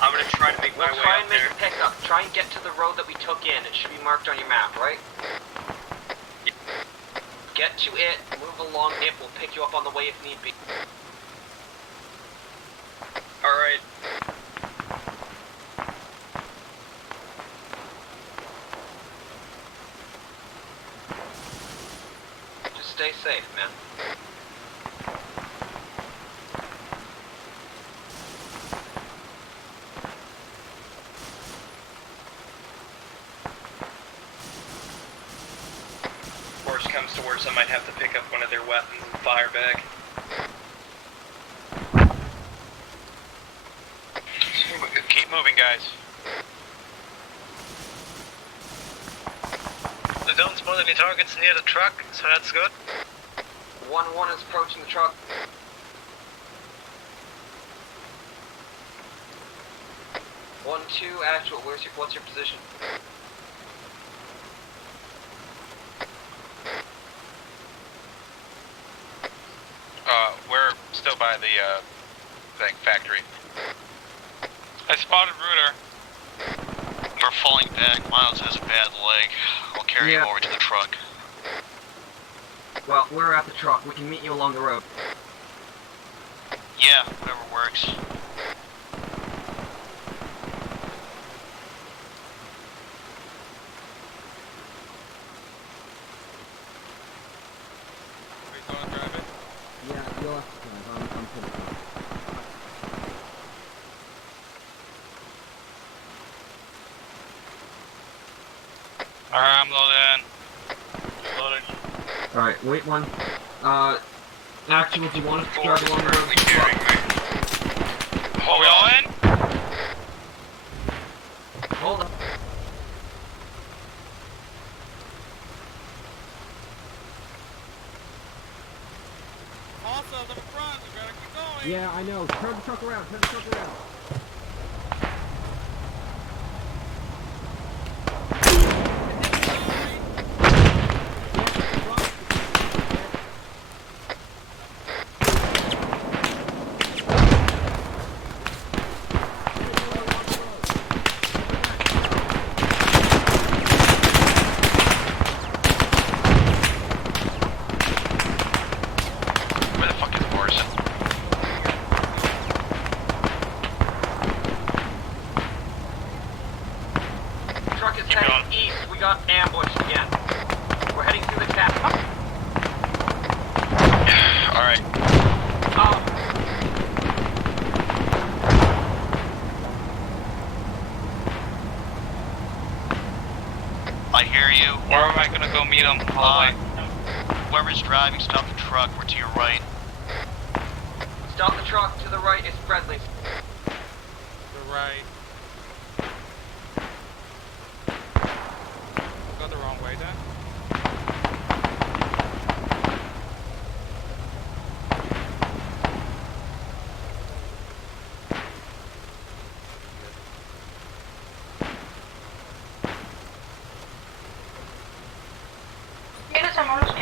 I'm gonna try to make my way try up and make there. a pickup. Try and get to the road that we took in. It should be marked on your map, right? Get to it, move along it, we'll pick you up on the way if need be. Alright. Just stay safe, man. Worst comes to worst, I might have to pick up one of their weapons and fire back. Keep moving, guys. They don't spawn any targets near the truck, so that's good. 1-1 is approaching the truck. One, two, actual. What's your position? We're still by the factory. I spotted Rooter. We're falling back. Miles has a bad leg. I'll carry him over to the truck. Well, we're at the truck. We can meet you along the road. Yeah, whatever works. Are you going to drive it? Yeah, you'll have to drive. I'm pretty good. Alright, I'm loaded in. Loaded. Alright, wait one. Actual, do you want us to drive along the road? Are we all in? Hold on. Also, the front, we gotta keep going. Yeah, I know. Turn the truck around. Turn the truck around. on the hallway. Whoever's driving, stop the truck. We're to your right. Stop the truck to the right, it's friendly. The right. Go the wrong way then.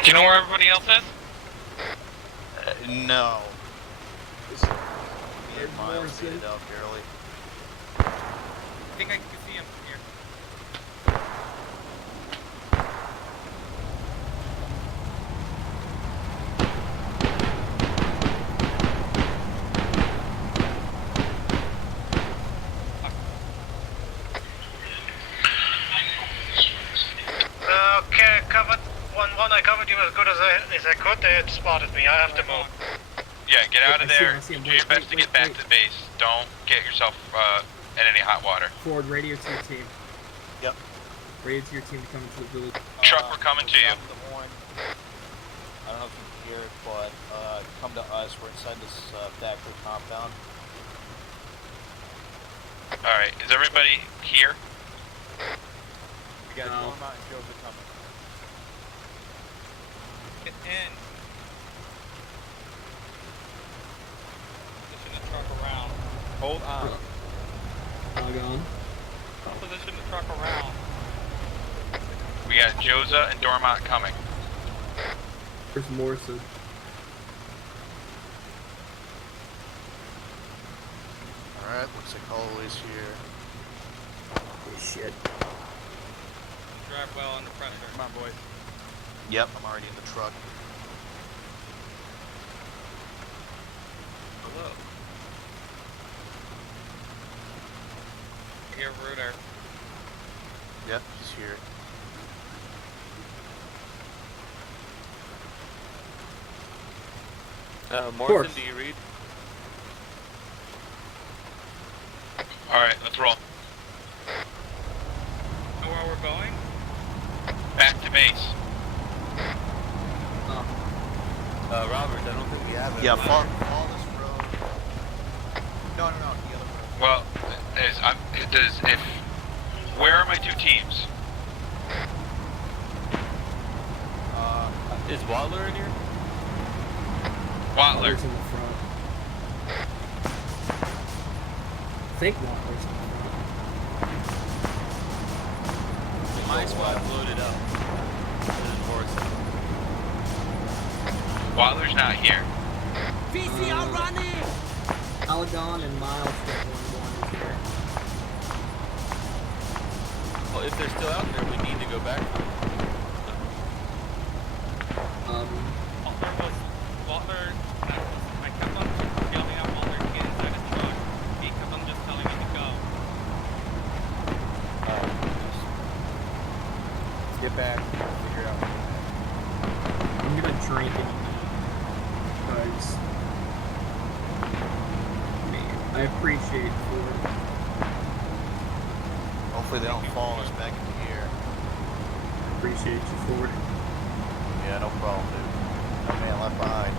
Do you know where everybody else is? No. Me and Miles made it out barely. I think I can see him from here. Okay, covered. 1-1, I covered you as good as I could. They had spotted me. I have to move. Yeah, get out of there. I see him. Do your best to get back to the base. Don't get yourself in any hot water. Ford, radio to your team. Yep. Radio to your team to come into the village. Truck, we're coming to you. The horn. I don't know if you can hear it, but come to us. We're inside this factory compound. Alright, is everybody here? We got Norma and Joseph coming. Get in. Position the truck around. Hold on. Log on. Position the truck around. We got Joza and Dormont coming. Where's Morrison? Alright, looks like Holloway's here. Oh, shit. Drive well under pressure. Come on, boys. Yep, I'm already in the truck. Hello. Here, Rooter. Yep, he's here. Morrison, do you read? Alright, let's roll. Know where we're going? Back to base. Robert, I don't think we have it. Yeah, follow this road. No, the other road. Well, where are my two teams? Is Waddler in here? Wattler. Waddler's in the front. I think Waddler's in the front. My squad's loaded up. This is Morrison. Wattler's not here. VCR running! Alagon and Miles get 1-1 is here. Well, if they're still out there, we need to go back. Wattler, I kept on yelling at Wattler to get inside his truck. He kept on just telling me to go. Let's get back. Figure it out. I'm gonna drink it because man, I appreciate Ford. Hopefully they don't follow us back into here. Appreciate you, Ford. Yeah, no problem, dude. No man left behind.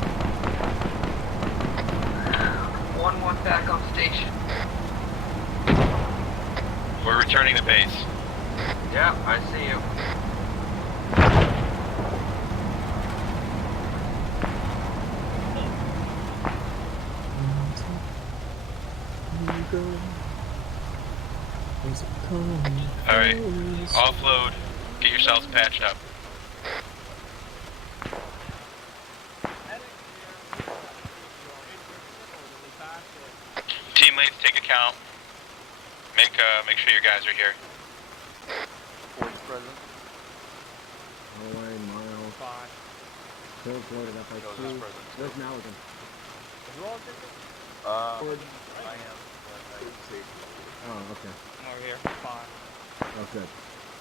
1-1 back on station. We're returning to base. Yeah, I see you. Alright, offload. Get yourselves patched up. Team leads, take account. Make sure your guys are here. Ford's present. Holloway, Miles. Phil's loaded up like Joe's two. present. Where's Maligan? Who all taking? Ford. I am. Oh, okay. I'm over here. Fine. Oh, good.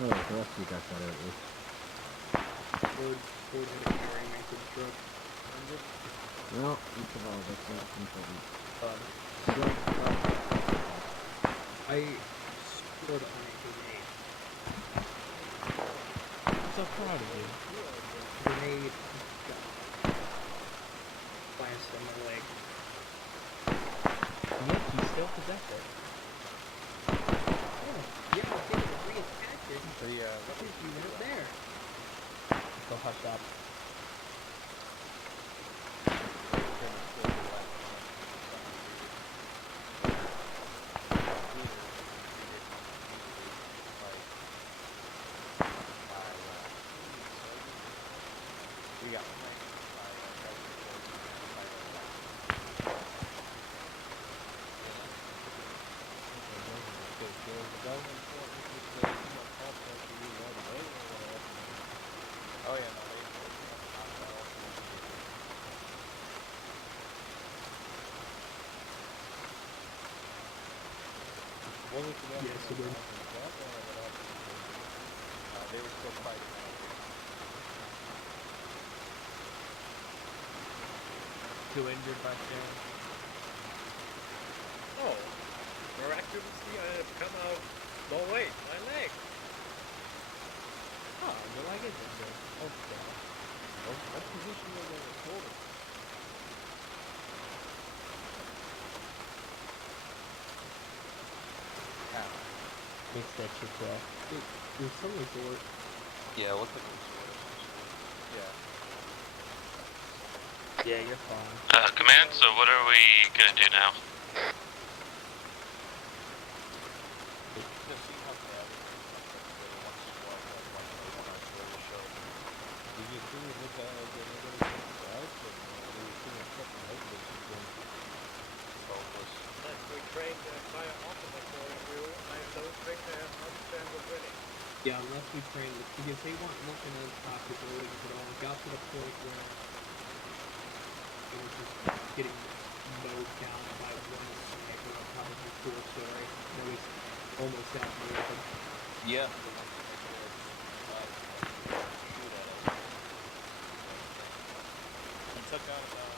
Oh, the rest of you guys got it at least. Ford had a carrying me to the truck. Well, each of all, that's not important. I scored on a grenade. I'm so proud of you. that there? Oh, yeah, I think to reattach it. What is you right there? Go hush up. We got oh yeah, no, Yes, it did. they were still fighting. Still injured by chance? Oh, miraculously I have come out. No, wait, my leg. Oh, the leg is injured. Okay. What position was I recording? Fix that shit, bro. There's some resort. Yeah, it looks like it's Yeah, you're fine. Command, so what are we gonna do now? We trained the entire officer for you. I don't think they have much chance of winning. Yeah, unless we train it, because they weren't looking at toxic buildings at all. It got to the point where it was just getting mowed down by one sniper on top of the 4-story. It was almost that moving. Yeah. He took out about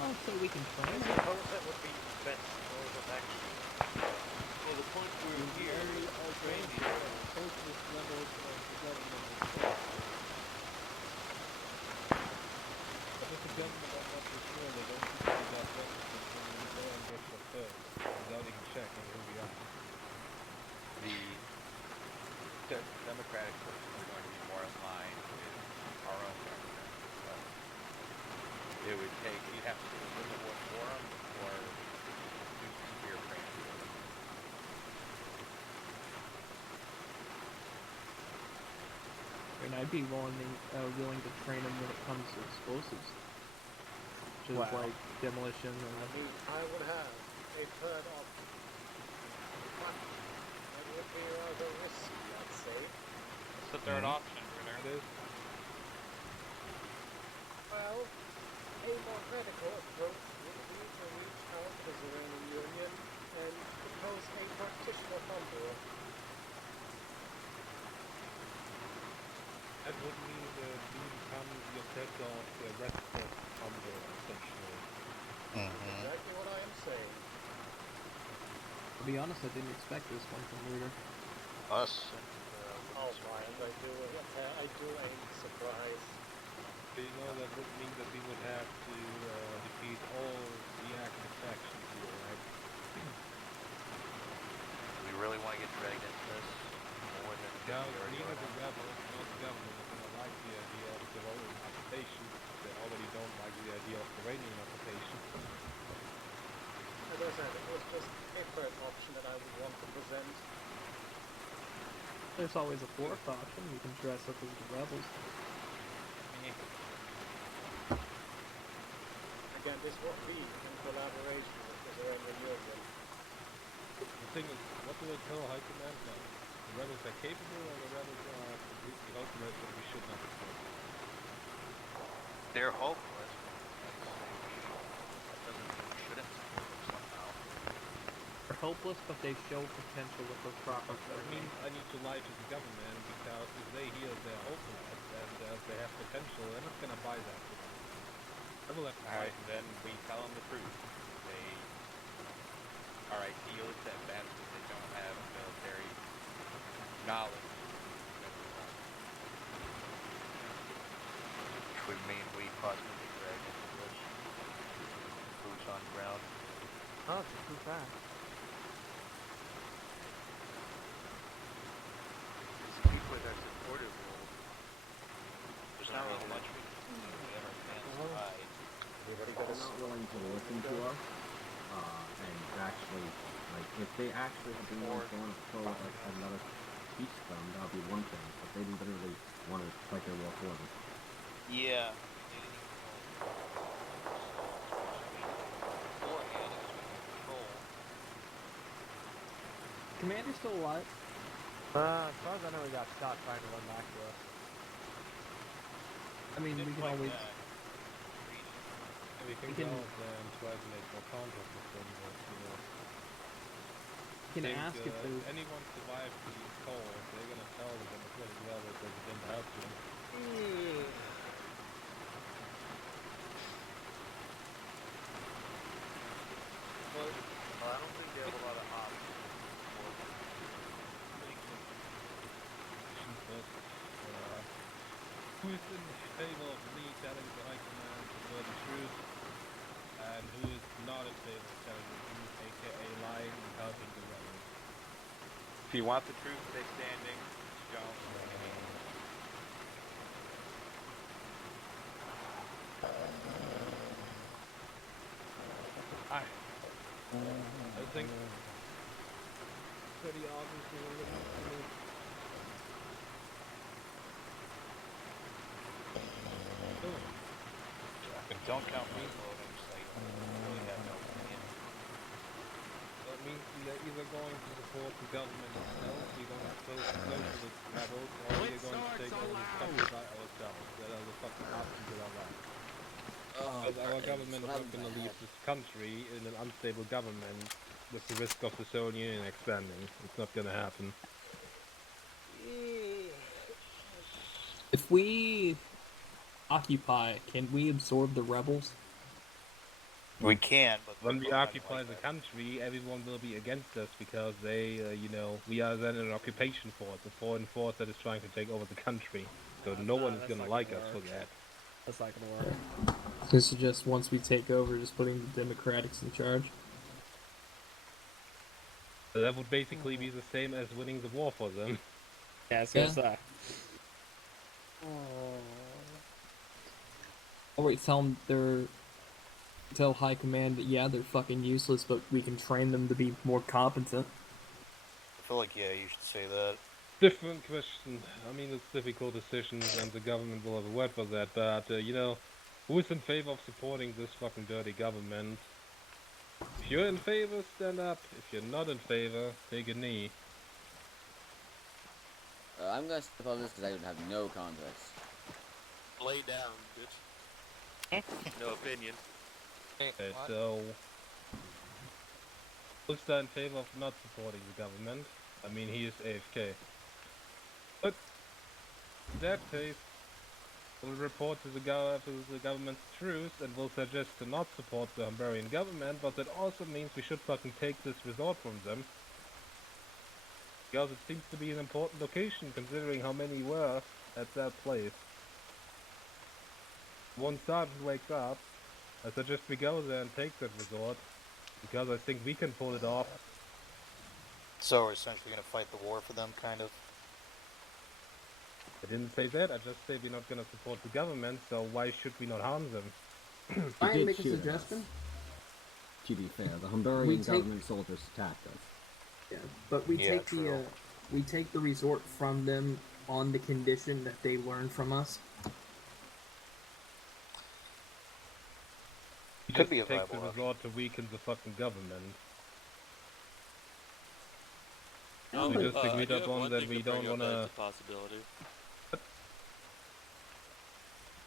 Oh, so we can train I it. suppose that would be best course of action. Well, the point we're here is all trained here at the socialist levels of the government itself. But if the government are not for sure, they don't think they got records when we go and get fulfilled without even checking who we are. the Democratic forces are going to be more in line with our own government. It would take, you'd have to do a civil war for them or do severe training. And I'd be willing to train them when it comes to explosives. Just Wow. like demolition and... I mean, I would have a third option. But that would be rather risky, I'd say. What's the third option, Ruder? Well, a more radical approach would be to reach out to the Iranian Union and propose a partition of hombor. That would mean we become the oppressor of the rest of Hombor, essentially. Exactly what I am saying. To be honest, I didn't expect this one from Ruder. Us. Oh, mind, I do ain't surprised. Do you know that would mean that we would have to defeat all the active factions here, right? Do we really want to get dragged into this? More than Neither the rebels nor the government are going to like the idea of their own occupation. They already don't like the idea of Iranian occupation. As I said, it was just a third option that I would want to present. There's always a fourth option. You can dress up as the rebels. Again, this would be in collaboration with the Iranian Union. The thing is, what do they tell High Command now? The rebels are capable or the rebels are completely hopeless and we should not support them? they're hopeless. That doesn't mean we shouldn't support them somehow. hopeless, but they show potential with the proper That means I need to lie to the government, because if they hear they're hopeless and they have potential, they're not gonna buy that. I will have to Alright, then we tell them the truth. They are idealists at best, but they don't have military knowledge. Which would mean we possibly drag into this. Boots on ground. Oh, it's too fast. Speak with our supportive role. There's not really much we can do. We have our fans hide. They're not willing to listen to us, and actually, like, if they actually had been willing to go on a patrol with us and let us teach them, that would be one thing, but they literally want to fight their war for them. Yeah. Commander's still alive? As far as I know, he got shot trying to run back to us. I mean, we can always... We can go out there and try to make more contact with them, but, you know... You can ask if there's... anyone survived the cold, they're gonna tell them as well that they didn't have to. Well, I don't think they have a lot of options. Who is in favor of me telling the High Command to know the truth, and who is not in favor of telling the truth, aka lying and helping the rebels? If you want the truth, stay standing. Don't. I think pretty obviously we're looking at it. Don't count my voting, so you really have no opinion. That means you're either going to support the government itself, you're going to support the socialist rebels, or you're going to take over the country by ourselves. That are the fucking options that are left. Because our government is not going to leave this country in an unstable government with the risk of the Soviet Union expanding. It's not going to happen. If we occupy, can we absorb the rebels? We can, but when we occupy the country, everyone will be against us because they, you know, we are then an occupation force, a foreign force that is trying to take over the country. So no one is going to like us for that. That's not going to work. This is just once we take over, just putting the Democrats in charge. So that would basically be the same as winning the war for them. Yeah, I was going to say. Oh wait, tell High Command that yeah, they're fucking useless, but we can train them to be more competent. I feel like, yeah, you should say that. Different question. I mean, it's difficult decisions and the government will have a word for that, but, you know, who is in favor of supporting this fucking dirty government? If you're in favor, stand up. If you're not in favor, take a knee. I'm gonna step on this because I don't have no context. Lay down, bitch. No opinion. Okay, so... Who's in favor of not supporting the government? I mean, he is AFK. But, in that case, we'll report to the government's truth and will suggest to not support the Hungarian government, but that also means we should fucking take this resort from them. Because it seems to be an important location, considering how many were at that place. Once Sergeant wakes up, I suggest we go there and take that resort, because I think we can pull it off. So we're essentially going to fight the war for them, kind of? I didn't say that, I just said we're not going to support the government, so why should we not harm them? I can make a suggestion? To be fair, the Hungarian government soldiers attacked us. Yeah, but we take the resort from them on the condition that they learn from us. You could be a take the resort to weaken the fucking government. No, we just agreed upon that we don't want to... possibility.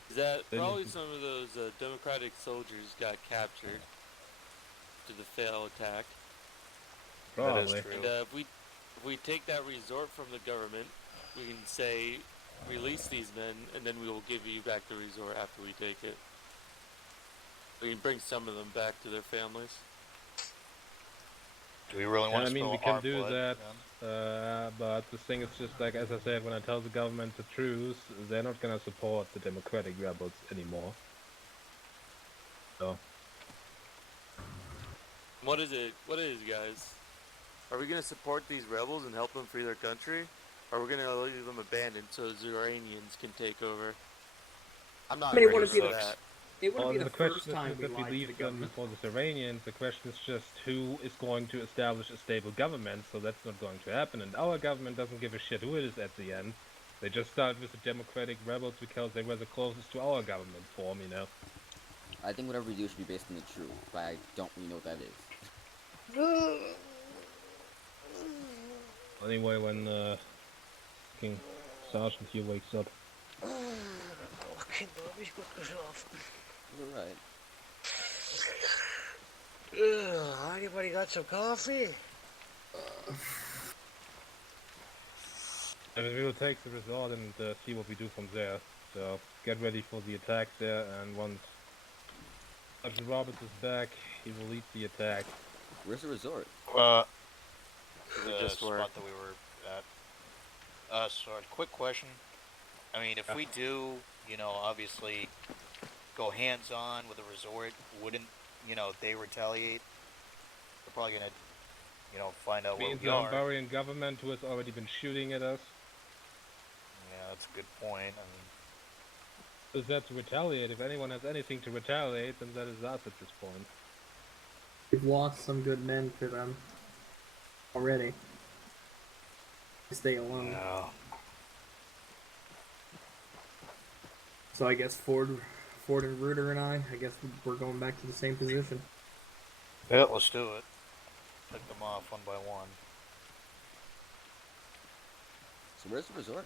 Is that probably some of those Democratic soldiers got captured to the failed attack. Probably. That is true. And if we take that resort from the government, we can say, release these men, and then we will give you back the resort after we take it. We can bring some of them back to their families. Do we really want to spill we our can do blood, that, but the thing is just like, as I said, when I tell the government the truth, they're not gonna support the democratic rebels anymore. So. What is it, guys? Are we gonna support these rebels and help them free their country? Or are we gonna leave them abandoned so the Iranians can take over? I'm not ready for that. It wouldn't be the first question time is we not that lied we to the leave them government. for the Iranians. The question is just who is going to establish a stable government. So that's not going to happen. And our government doesn't give a shit who it is at the end. They just started with the democratic rebels because they were the closest to our government form, you know. I think whatever we do should be based on the truth, but I don't really know what that is. Anyway, when fucking Sergeant here wakes up. You're right. Anybody got some coffee? I mean, we will take the result and see what we do from there. So get ready for the attack there, and once Sergeant Roberts is back, he will lead the attack. Where's the resort? The spot that we were at. So a quick question. I mean, if we do, you know, obviously go hands-on with the resort, wouldn't, you know, they retaliate? They're probably gonna, you know, find out where we the are. Hungarian government, who has already been shooting at us. Yeah, that's a good point. I mean, is that to retaliate? If anyone has anything to retaliate, then that is us at this point. We've lost some good men to them already. Stay alone. Yeah. So I guess Ford and Reuter and I guess we're going back to the same position. Yeah, let's do it. Pick them off one by one. So where's the resort?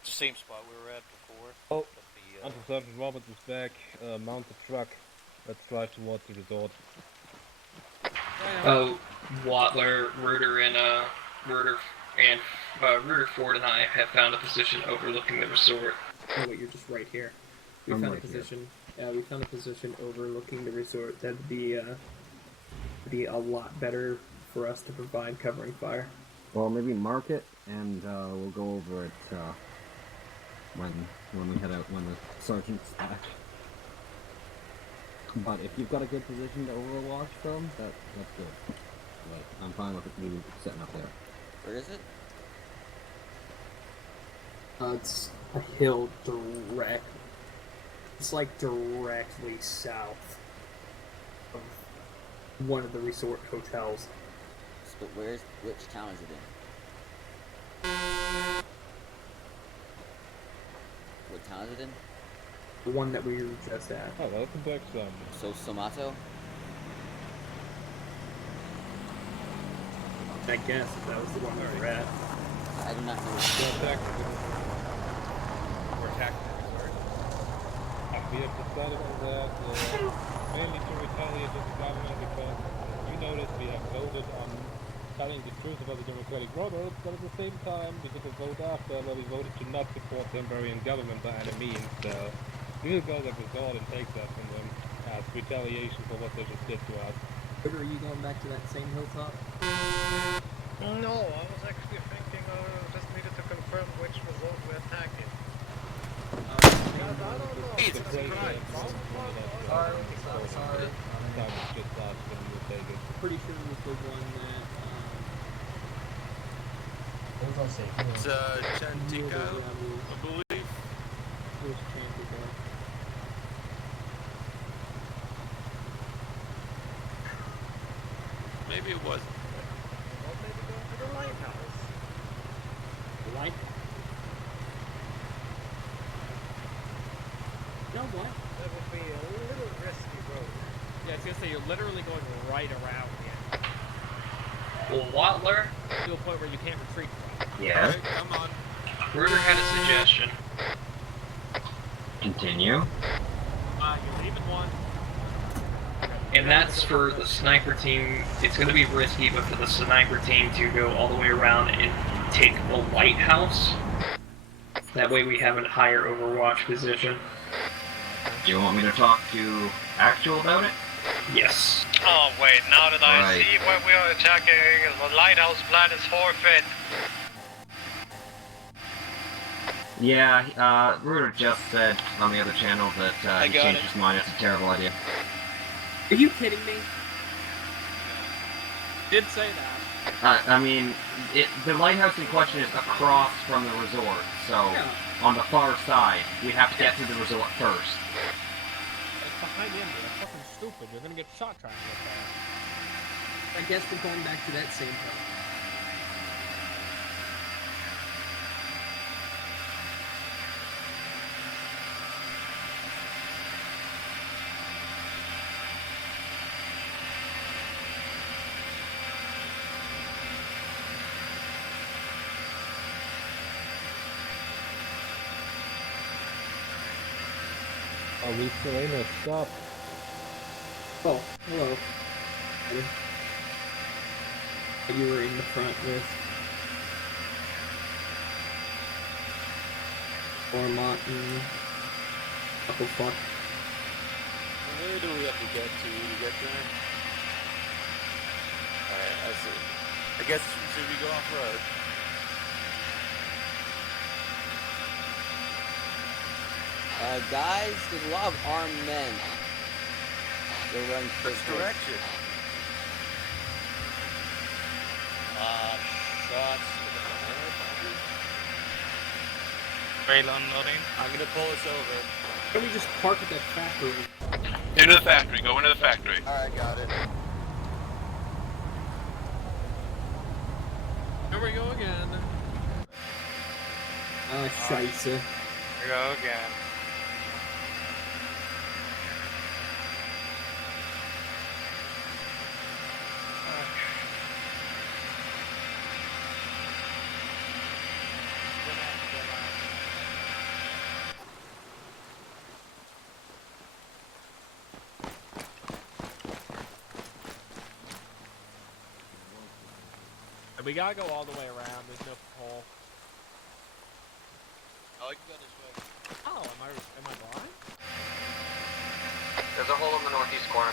It's the same spot we were at before. Oh, Until Sergeant Roberts is back, mount the truck. Let's drive towards the resort. Watler, Reuter, Ford, and I have found a position overlooking the resort. Oh wait, you're just right here. We found a position. We found a position overlooking the resort. That'd be a lot better for us to provide covering fire. Well, maybe mark it, and we'll go over it when we head out, when the sergeant's back. But if you've got a good position to overwatch from, that's good. Like, I'm fine with you setting up there. Where is it? It's a hill direct. It's like directly south of one of the resort hotels. But which town is it in? What town is it in? The one that we were just at. Oh, welcome back, son. So Somato? I guess if that was the one we were at. I do not know. We're attacking the resort. We have decided on that mainly to retaliate with the government because you notice we have voted on telling the truth about the democratic rebels, but at the same time we took a vote after where we voted to not support the Hungarian government by any means. So we will go that resort and take that from them as retaliation for what they just did to us. Are you going back to that same hilltop? No, I was actually thinking just needed to confirm which resort we're attacking. Because I don't know. It's a surprise. Sorry. Pretty sure it was the one that. It's Chantica, I believe. It was Chantica. Maybe it wasn't. Well, maybe go to the lighthouse. The lighthouse? You know what? That would be a little risky road. Yeah, I was gonna say you're literally going right around the end. Well, Watler? To a point where you can't retreat from. Yeah. Right, come on. Reuter had a suggestion. Continue. You're leaving one. And that's for the sniper team. It's going to be risky, but for the sniper team to go all the way around and take the lighthouse. That way we have a higher overwatch position. Do you want me to talk to Actual about it? Yes. Oh wait, now that I Right. see where we are attacking, the lighthouse plan is forfeit. Yeah, Ruder just said on the other channel that he changed his mind. It's a terrible idea. Are you kidding me? Did say that. I mean, the lighthouse in question is across from the resort, so on the far side, we have to get to the resort first. It's behind the enemy. That's fucking stupid. You're gonna get shot trying to get there. I guess we're going back to that same point. Are we Selena? Stop. Oh, hello. You were in the front with Mart and Uncle Fuck. Where do we have to get to get there? Alright, I see. I guess, should we go off-road? Guys, there's a lot of armed men. They're running Which direction? Shots to the head. Rail unloading. I'm gonna pull us over. Why don't we just park at that factory? Into the factory. Go into the factory. Alright, got it. Here we go again. Ah, scheiße. Here we go again. We gotta go all the way around. There's no hole. Oh, I can go this way. Oh, am I blind? There's a hole in the northeast corner.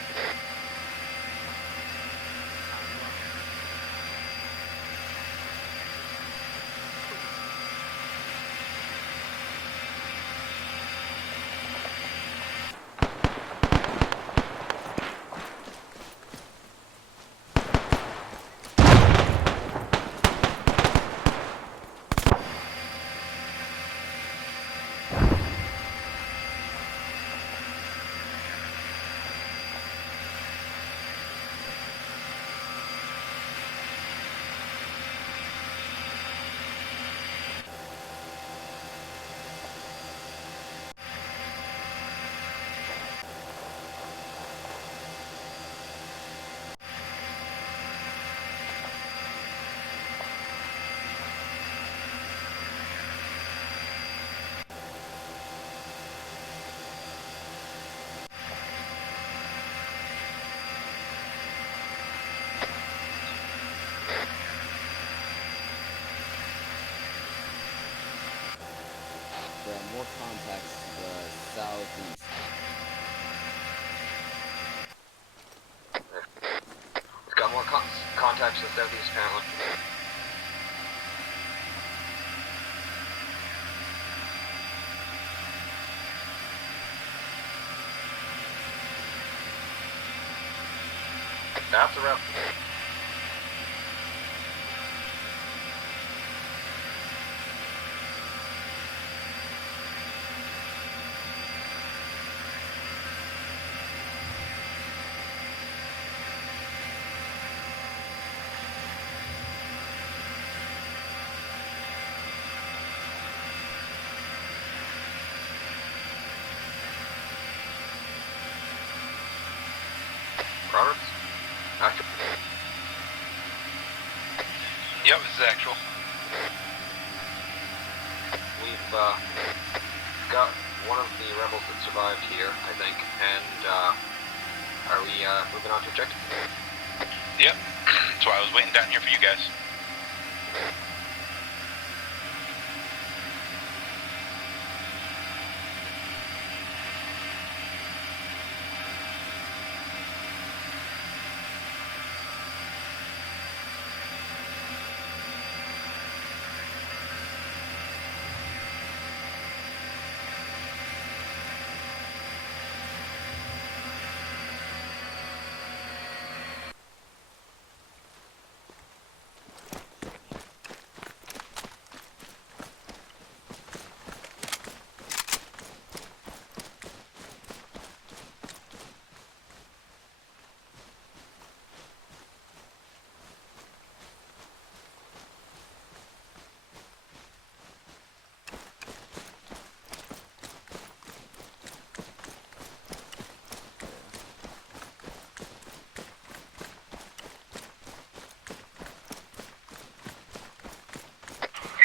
There are more contacts to the southeast. We've got more contacts to the southeast, apparently. That's a rep. Roberts? Actual. Yep, this is actual. We've got one of the rebels that survived here, I think, and Are we moving on to objective? Yep. That's why I was waiting down here for you guys.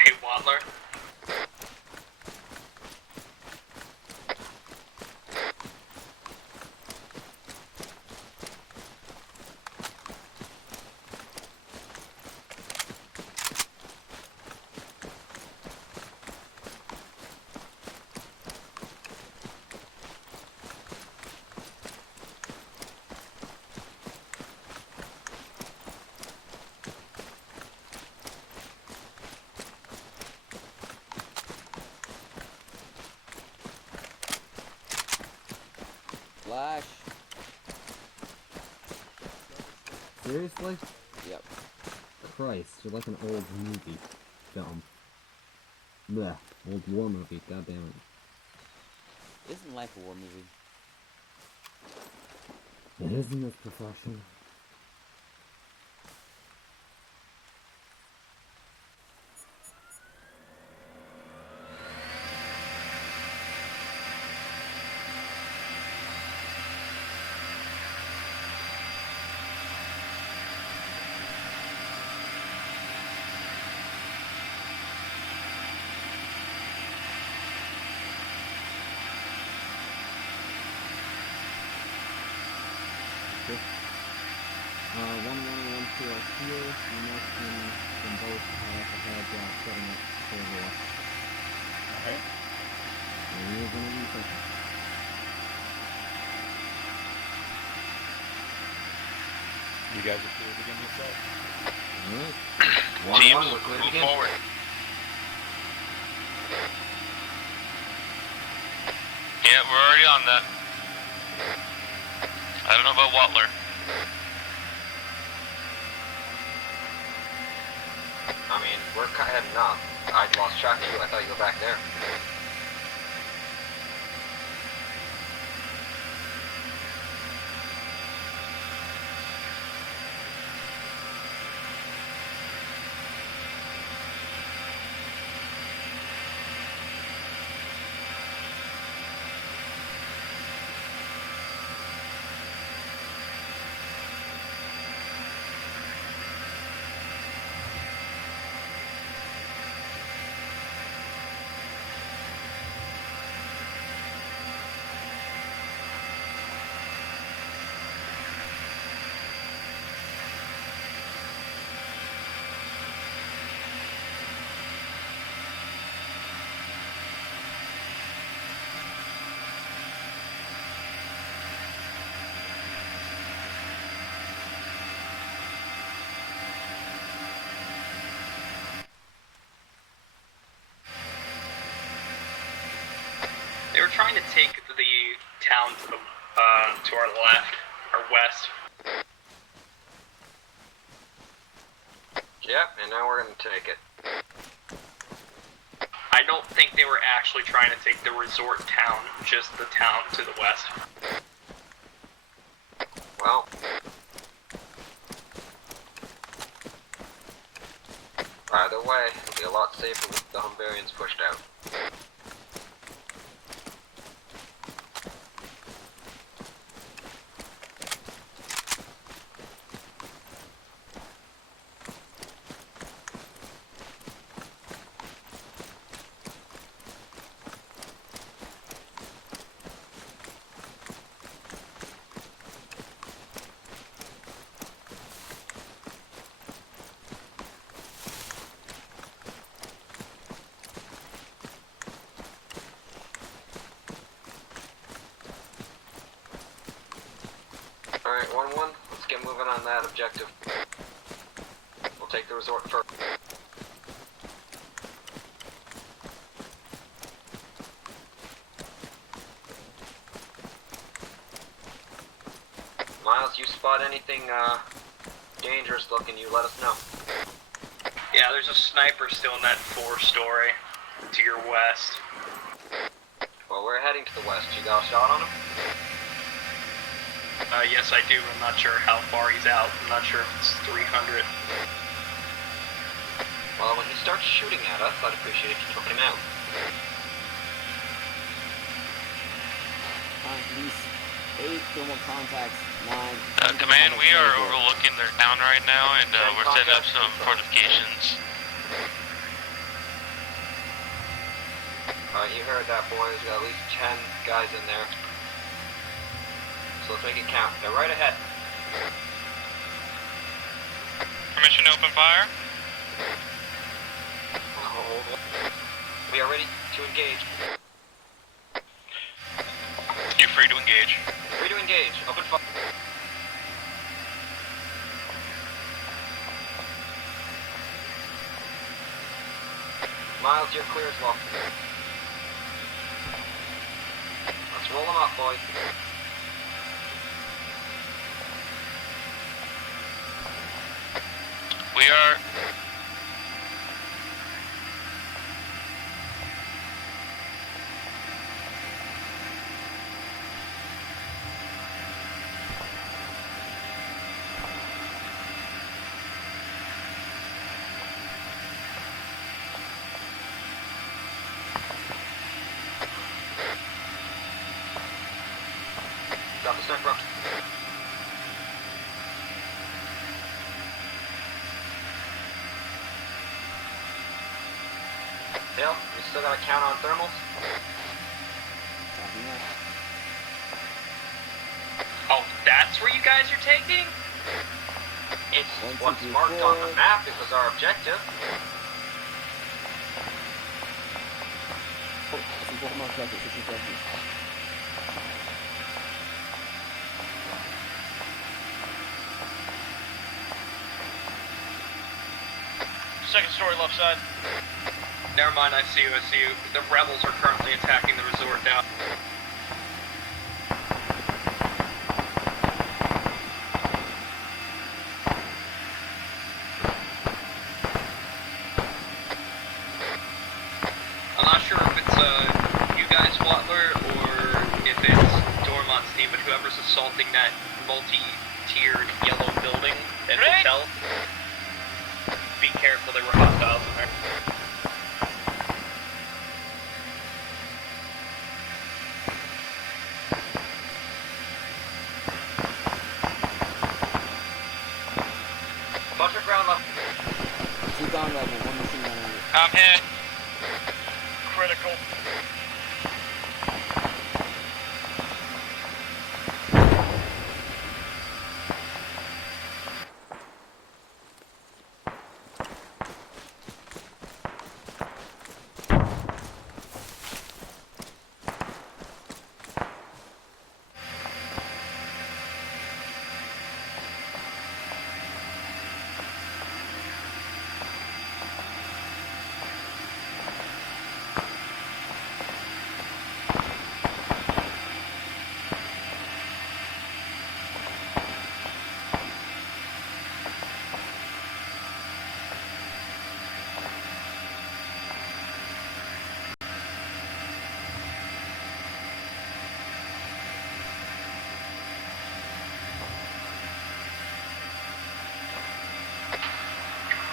Hey, Wadler. Flash. Seriously? Yep. Christ, you're like an old movie film. Blech, old war movie, goddammit. Isn't life a war movie? It is in this profession. One to our here, and next from both ahead, setting up for war. Okay. And we're gonna be second. You guys are clear to begin this out? Alright. Teams, move forward. Yeah, we're already on that. I don't know about Watler. I mean, we're heading up. I lost track of you. I thought you were back there. They were trying to take the town to our left, or west. Yep, and now we're gonna take it. I don't think they were actually trying to take the resort town, just the town to the west. Well, either way, it'll be a lot safer with the Hungarians pushed out. Alright, 1-1, let's get moving on that objective. We'll take the resort first. Miles, you spot anything dangerous looking, you let us know. Yeah, there's a sniper still in that 4-story to your west. Well, we're heading to the west. You got a shot on him? Yes, I do. I'm not sure how far he's out. I'm not sure if it's 300. Well, when he starts shooting at us, I'd appreciate if you took him out. Police, 8 thermal contacts, 9. Command, we are overlooking their town right now, and we're setting up some fortifications. Alright, you heard that, boys. We got at least 10 guys in there. So let's make it count. They're right ahead. Permission to open fire? We are ready to engage. You're free to engage. Free to engage. Open fire. Miles, you're clear as well. Let's roll them up, boys. We are... Got the sniper up. Dale, we still gotta count on thermals? Oh, that's where you guys are taking? It's what's marked on the map. It was our objective. Second story left side. Never mind, I see you. The rebels are currently attacking the resort now. I'm not sure if it's you guys, Watler, or if it's Dormont's team, but whoever's assaulting that multi-tiered yellow building, that hotel, be careful, there were hostiles in there. Bunch of ground level. 2 ground level, 1 machine gun on it. I'm hit. Critical.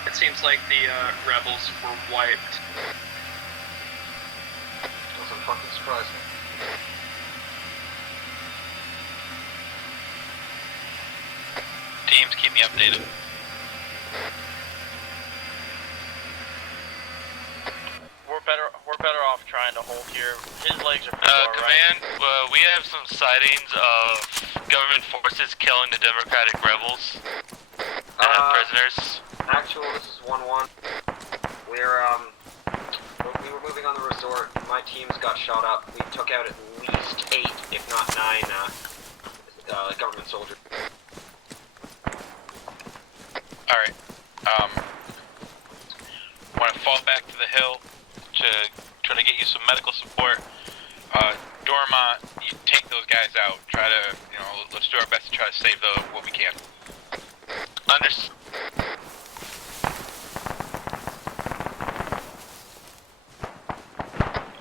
It seems like the rebels were wiped. Doesn't fucking surprise me. Teams, keep me updated. We're better off trying to hold here. His legs are pretty far Command, we have some sightings of government forces killing the Democratic rebels. Prisoners. Actual, this is 1-1. We were moving on the resort. My teams got shot up. We took out at least 8, if not 9, government soldiers. medical support. Dormont, you take those guys out. Try to, let's do our best to try to save what we can. Understood.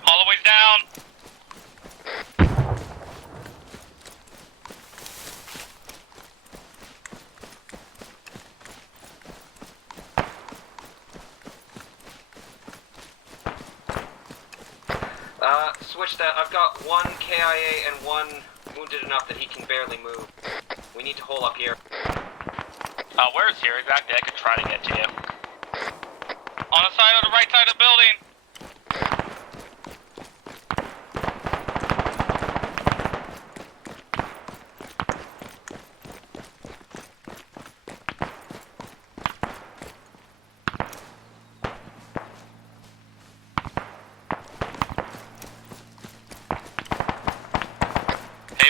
Holloway's down. Switch that. I've got one KIA and one wounded enough that he can barely move. We need to hold up here. Where is here exactly? I could try to get to you. On the side of the right side of the building.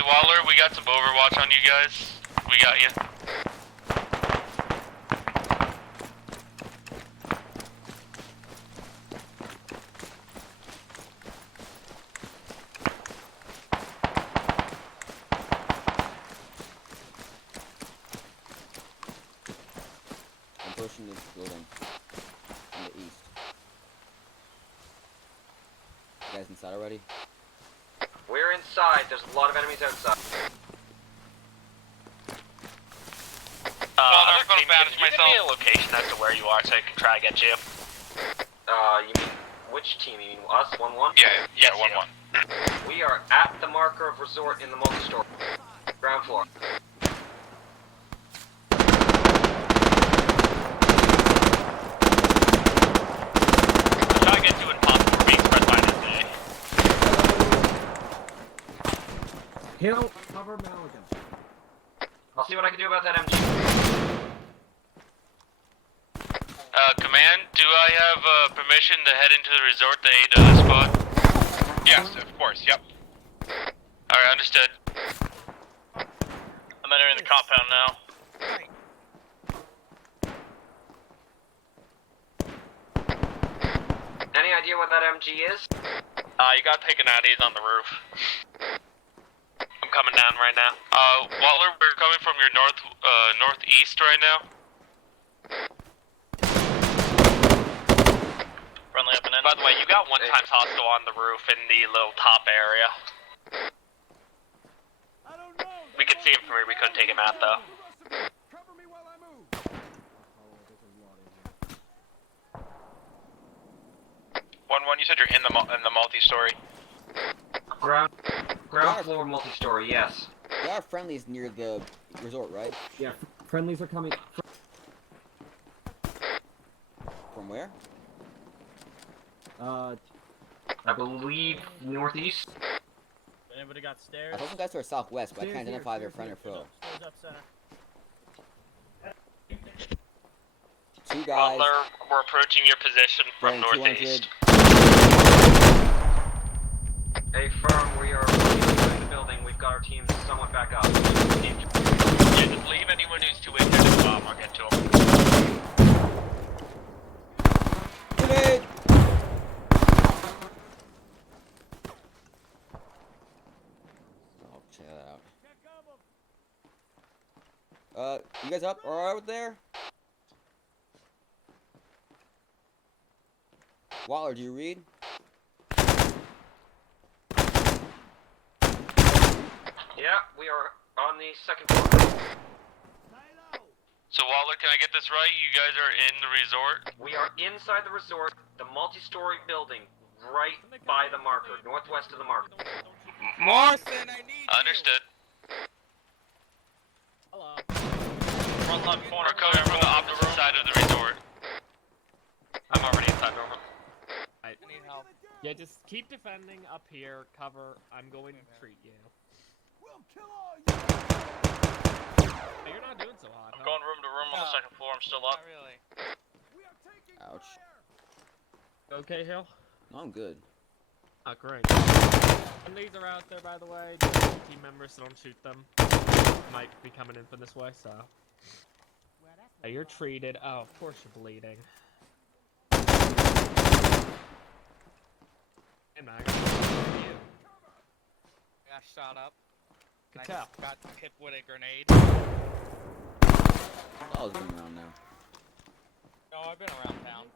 Waller, we got some overwatch on you guys. We got you. I'm pushing this building from the east. You guys inside already? We're inside. There's a lot of enemies outside. I'm going to manage myself. Give me a location as to where you are so I can try to get you. You mean which team? You mean us? 1-1? Yeah, 1-1. We are at the marker of resort in the multi-store. Ground floor. Try to get to impossible. We're being spread by this day. Hill, cover Maligan. I'll see what I can do about that MG. Command, do I have permission to head into the resort to aid this spot? Yes, of course, yep. Alright, understood. I'm entering the compound now. Any idea what that MG is? You gotta take an out. He's on the roof. I'm coming down right now. Waller, we're coming from your northeast right now. Friendly up and in. By the way, you got one-time hostile on the roof in the little top area. We could see him from here. We couldn't take him out though. 1-1, you said you're in the multi-story. Ground floor multi-story, yes. There are friendlies near the resort, right? Yeah, friendlies are coming. From where? I believe northeast. Anybody got stairs? I thought some guys were southwest, but I can't identify their friend or foe. Stairs up center. Two guys. Butler, we're approaching your position from northeast. Hey, firm, we are in the building. We've got our team somewhat back up. Yeah, just leave anyone who's too injured at the bottom. I'll get to them. Grenade! Oh, check that out. You guys up? Alright with there? Waller, do you read? Yeah, we are on the second floor. So Waller, can I get this right? You guys are in the resort? We are inside the resort, the multi-story building, right by the marker, northwest of the marker. Morrison, I need Understood. Hello. Front left corner. We're coming from the opposite side of the resort. I'm already inside the room. I need help. Yeah, just keep defending up here. Cover. I'm going to treat you. We'll kill all you. Hey, you're not doing so hot. I'm going room to room on the second floor. I'm still up. Not really. Ouch. Okay, Hill? No, I'm good. Oh, great. And these are out there, by the way. Team members, so don't shoot them. Might be coming in from this way, so. Hey, you're treated. Oh, of course you're bleeding. And I got shot up. Good I tell. got hit with a grenade. I was going around now. No, I've been around town.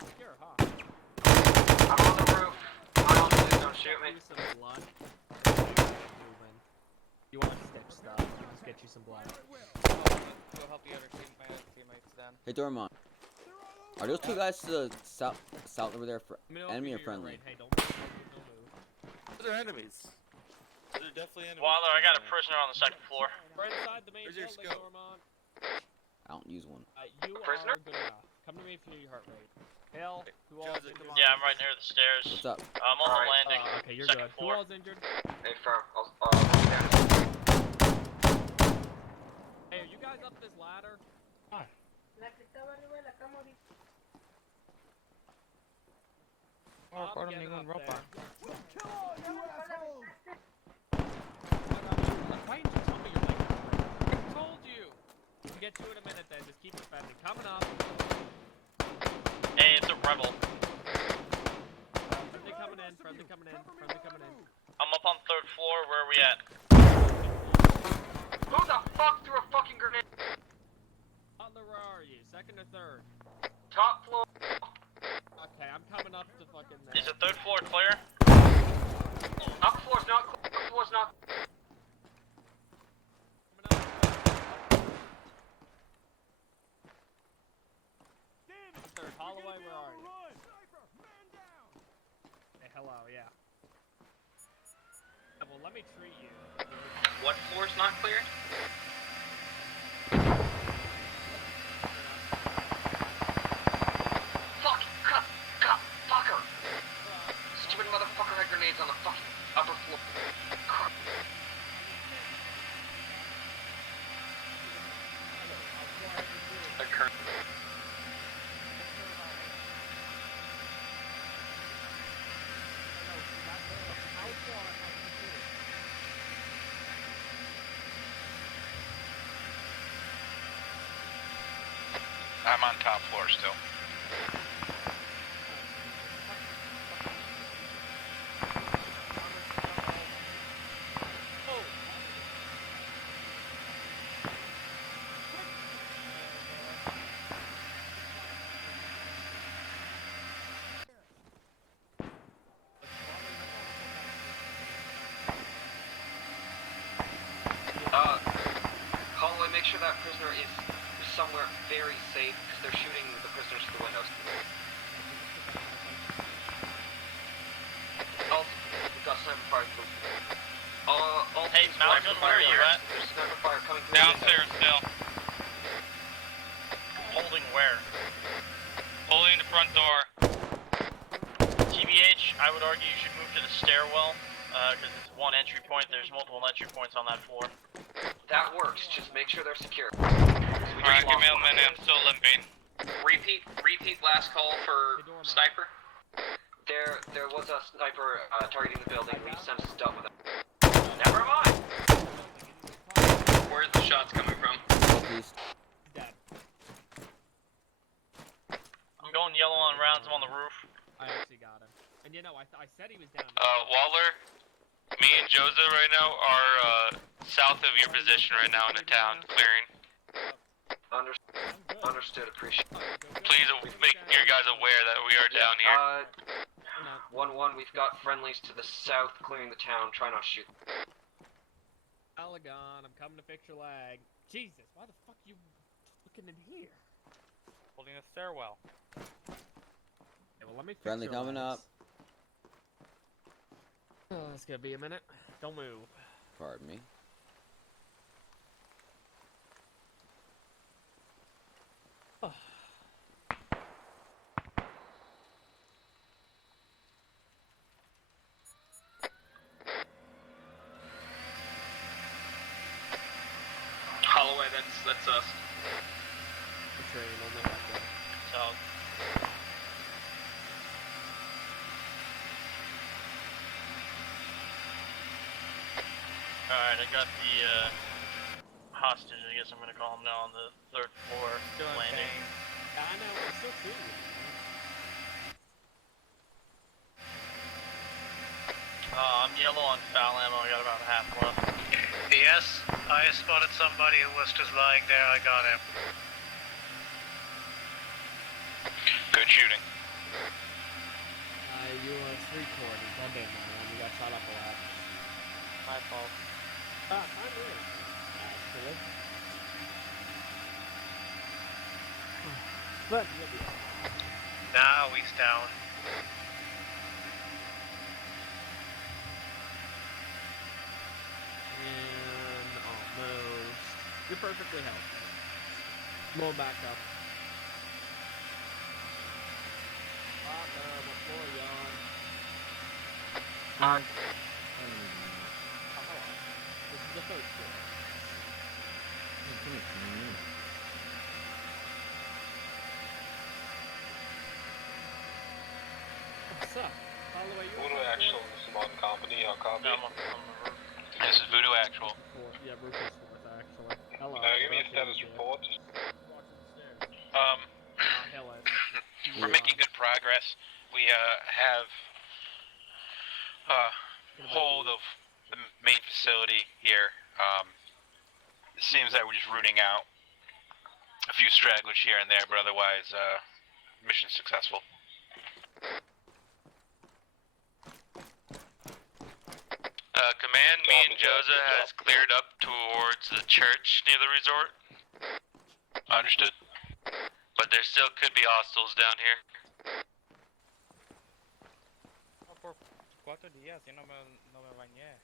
Secure, huh? I'm on the roof. Miles, please don't shoot me. Some blood. Moving. You want to stitch stuff? We'll just get you some blood. Go help the other teammates then. Hey, Dormont. Are those two guys to the south over there for enemy or friendly? Hey, don't move. They're enemies. They're definitely enemies. Waller, I got a prisoner on the second floor. We're inside the main Where's your building, scope? Normand. I don't use one. You prisoner? are good enough. Come to me for your heart rate. Hell, who all's Jonesy, injured? come on. Yeah, I'm right near the stairs. What's up? I'm on the Alright. landing. Okay, you're second good. floor. Who all's injured? Hey, firm. I'll stand. Hey, are you guys up this ladder? Hi. Recuerdo ningún ropa. Why didn't you tell me you're like that? I told you! We'll get you in a minute then, just keep defending. Coming up. Hey, it's a rebel. Friendly coming in, friendly coming in, friendly coming in. I'm up on 3rd floor. Where are we at? Who the fuck threw a fucking grenade? Butler, where are you? Second or third? Top floor. Okay, I'm coming up to fucking there. Is the 3rd floor clear? Upper floor's not clear. Upper floor's not. Third, Holloway, where are you? Hey, hello, yeah. Well, let me treat you. What floor's not clear? Fucker! Stupid motherfucker had grenades on the fucking upper floor. I'm on top floor still. Holloway, make sure that prisoner is somewhere very safe, because they're shooting the prisoners through the windows. We've got sniper fire through. Hey, Mountain, where are you at? There's sniper fire coming through. Downstairs still. Holding where? Holding the front door. TBH, I would argue you should move to the stairwell, because it's one entry point. There's multiple entry points on that floor. That works, just make sure they're secure. Alright, give me a minute, I'm still limping. Repeat last call for sniper. There was a sniper targeting the building. We since dealt with it. Never mind. Where's the shots coming from? Northeast. I'm going yellow on rounds, I'm on the roof. I actually got him. And you know, I said he was down. Waller, me and Joseph right now are south of your position right now in the town, clearing. Understood, appreciate it. Please make your guys aware that we are down here. 1-1, we've got friendlies to the south clearing the town. Try not to shoot. Allegon, I'm coming to fix your leg. Jesus, why the fuck you looking in here? Holding a stairwell. Okay, well, let me fix Friendly your coming legs. up. Oh, it's gonna be a minute. Don't move. Pardon me. Holloway, that's us. The train only that way. So, alright, I got the hostage, I guess I'm gonna call him now, on the 3rd floor landing. Yeah, I know, I'm still treating you. I'm yellow on foul ammo, I got about half left. Yes, I spotted somebody who was just lying there, I got him. Good shooting. You were 3 quarters, I didn't know, you got shot up a lot. My fault. I'm in. Actually. But, you'll be alright. Now he's down. And almost. You're perfectly healthy. Blow back up. Before yawn. This is the 3rd floor. What's up? Holloway, you Voodoo Actual, this is Modern Company, I'll copy. This is Voodoo Actual. Yeah, Roof is 4th, actually. Hello. Give me a status report. We're making good progress. We have hold of the main facility here. It seems that we're just rooting out a few stragglers here and there, but otherwise, mission successful. Command, me and Joseph has cleared up towards the church near the resort. Understood. But there still could be hostiles down here. Por 4 días y no me bañé.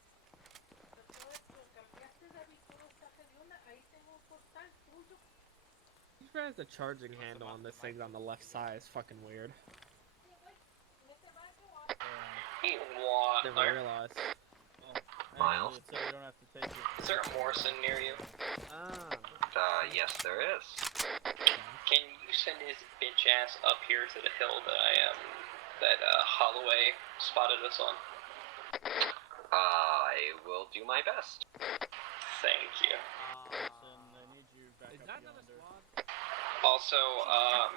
You guys, the charging handle on this thing on the left side is fucking weird. Never realized. Miles? So you don't have to take it. Is there a Morrison near you? Yes there is. Can you send his bitch ass up here to the hill that Holloway spotted us on? I will do my best. Thank you. I need you back Is up that another yonder. squad? Also,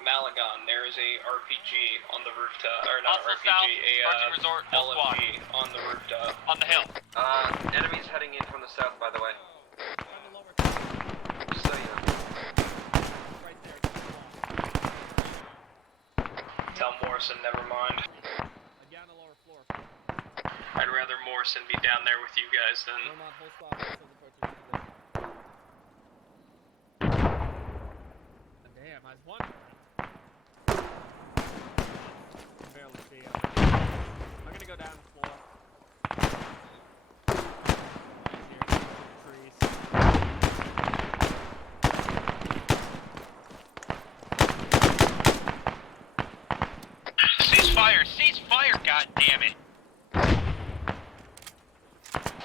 Malagon, there is a RPG on the rooftop, or not Also RPG, south, resort, full LMG on the rooftop. On the hill. Enemies heading in from the south, by the way. So you know. Right there. Tell Morrison, never mind. Again, on the lower floor. I'd rather Morrison be down there with you guys than... No, not whole squad. Damn, I was wondering. I can barely see him. I'm gonna go down the floor. Cease fire! Cease fire! God damn it!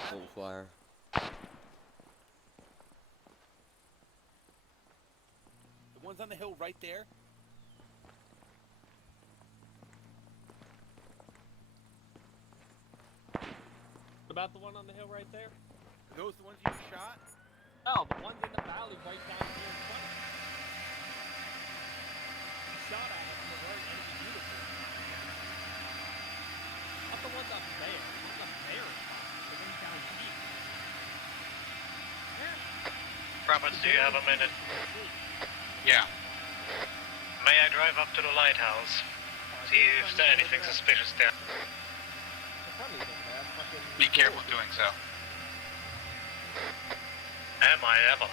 Full fire. The ones on the hill right there? About the one on the hill right there? Are those the ones you shot? No, the ones in the valley right down here in front of us. You shot at us and they're wearing enemy uniforms. Not the ones up there. The ones up there are fine. The ones down here. Roberts, do you have a minute? Yeah. May I drive up to the lighthouse? See if there's anything suspicious there. Be careful doing so. Am I ever?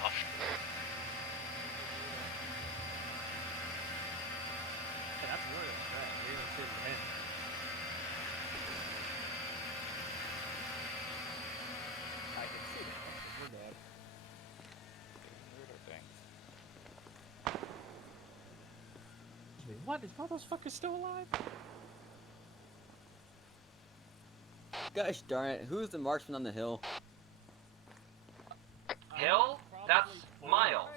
Hey, that's more than a threat. We're gonna shoot him. I can see that. We're dead. Weirder things. What? Is all those fuckers still alive? Gosh darn it, who's the marksman on the hill? Hill? That's Miles.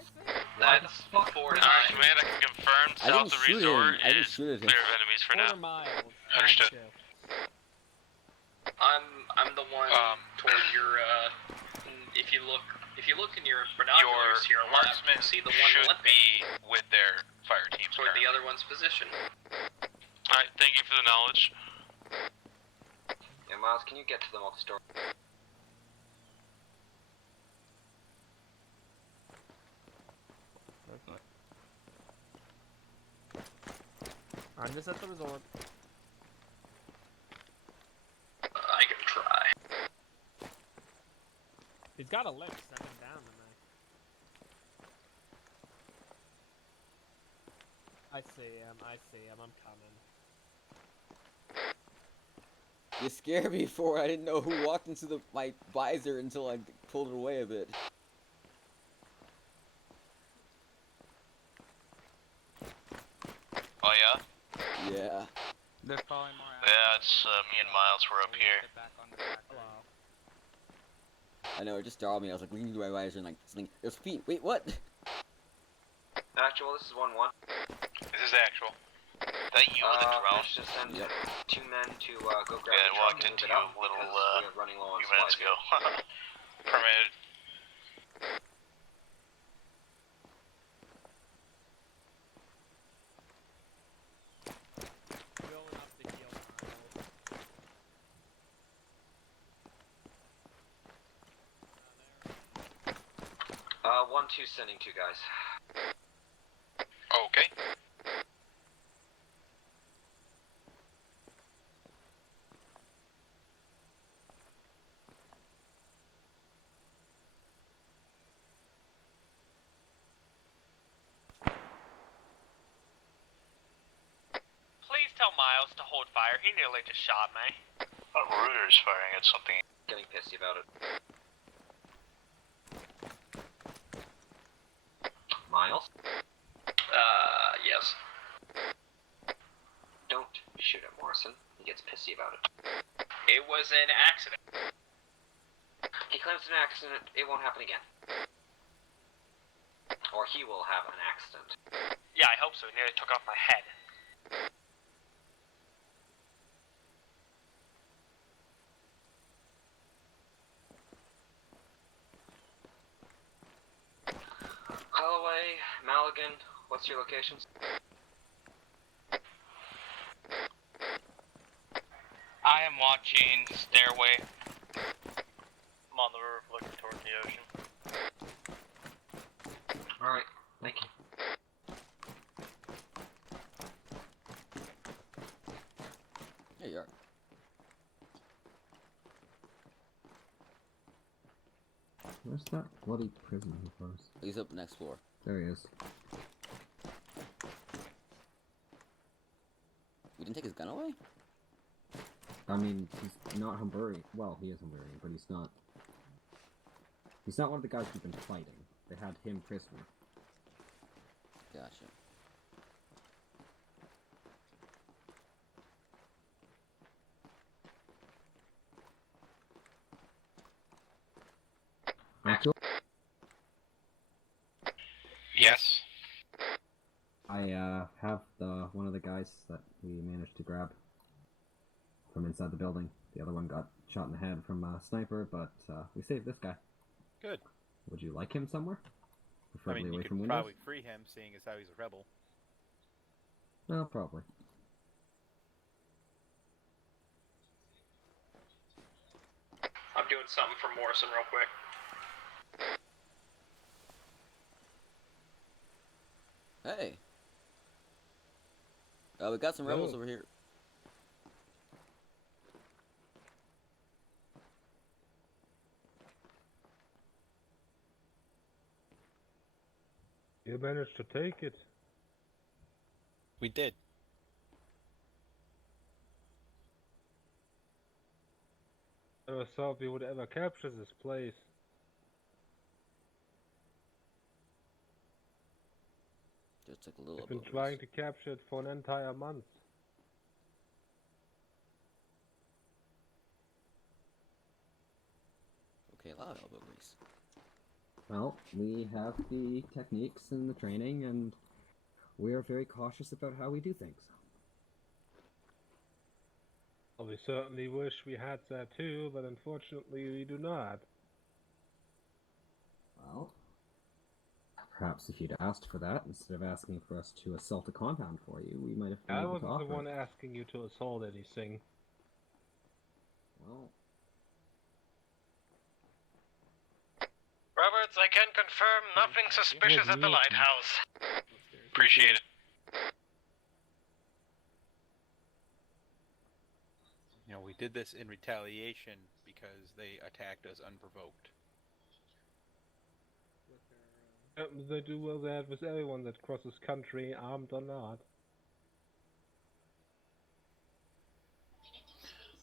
That's forward. Alright, Command, I can confirm I didn't south of shoot resort him. I didn't is shoot at him. clear of enemies for now. Miles. Understood. I'm the one toward your, if you look If you look in your binoculars to your left, you see the one should limping be with their fire team. toward the other one's position. Alright, thank you for the knowledge. Yeah, Miles, can you get to the multi-story? I'm just at the resort. I can try. He's got a lift, send him down to me. I see him, I'm coming. You scared me for it. I didn't know who walked into my visor until I pulled it away a bit. Oh yeah? Yeah. They're following more out. Yeah, it's me and Miles were up here. Hello. I know, it just startled me. I was like leaning to my visor and like something. There's feet. Wait, what? Actual, this is 1-1. This is actual. Is that you with the drone? Let's just send 2 men to go grab Yeah, the I truck walked and into move it you up a little, because we are running low on few minutes ago. supplies. Permitted. Going up the hill, Miles. 1-2 sending 2 guys. Okay. Please tell Miles to hold fire. He nearly just shot me. Reuter's firing at something. Getting pissy about it. Miles? Yes. Don't shoot at Morrison. He gets pissy about it. It was an accident. He claims an accident. It won't happen again. Or he will have an accident. Yeah, I hope so. It nearly took off my head. Holloway, Maligan, what's your locations? I am watching Stairway. I'm on the roof looking toward the ocean. Alright, thank you. There you are. Where's that bloody prison of ours? He's up next floor. There he is. We didn't take his gun away? I mean, he's not Hungarian. Well, he is Hungarian, but he's not. He's not one of the guys who've been fighting. They had him prisoner. Gotcha. Actually, Yes. I have one of the guys that we managed to grab from inside the building. The other one got shot in the head from a sniper, but we saved this guy. Good. Would you like him somewhere? Preferably I mean, away you from could windows? probably free him, seeing as how he's a rebel. No, probably. I'm doing something for Morrison real quick. Hey. We got some rebels over here. You managed to take it. We did. I never thought we would ever capture this place. Just took a little I've been above trying us. to capture it for an entire month. Okay, a lot of elbow grease. Well, we have the techniques and the training, and we are very cautious about how we do things. Well, we certainly wish we had that too, but unfortunately we do not. Perhaps if you'd asked for that, instead of asking for us to assault a compound for you, we might have been I able to wasn't the offer one it. asking you to assault anything. Well... Roberts, I can confirm nothing suspicious at the lighthouse. Appreciate it. You know, we did this in retaliation because they attacked us unprovoked. They do well that with everyone that crosses country, armed or not.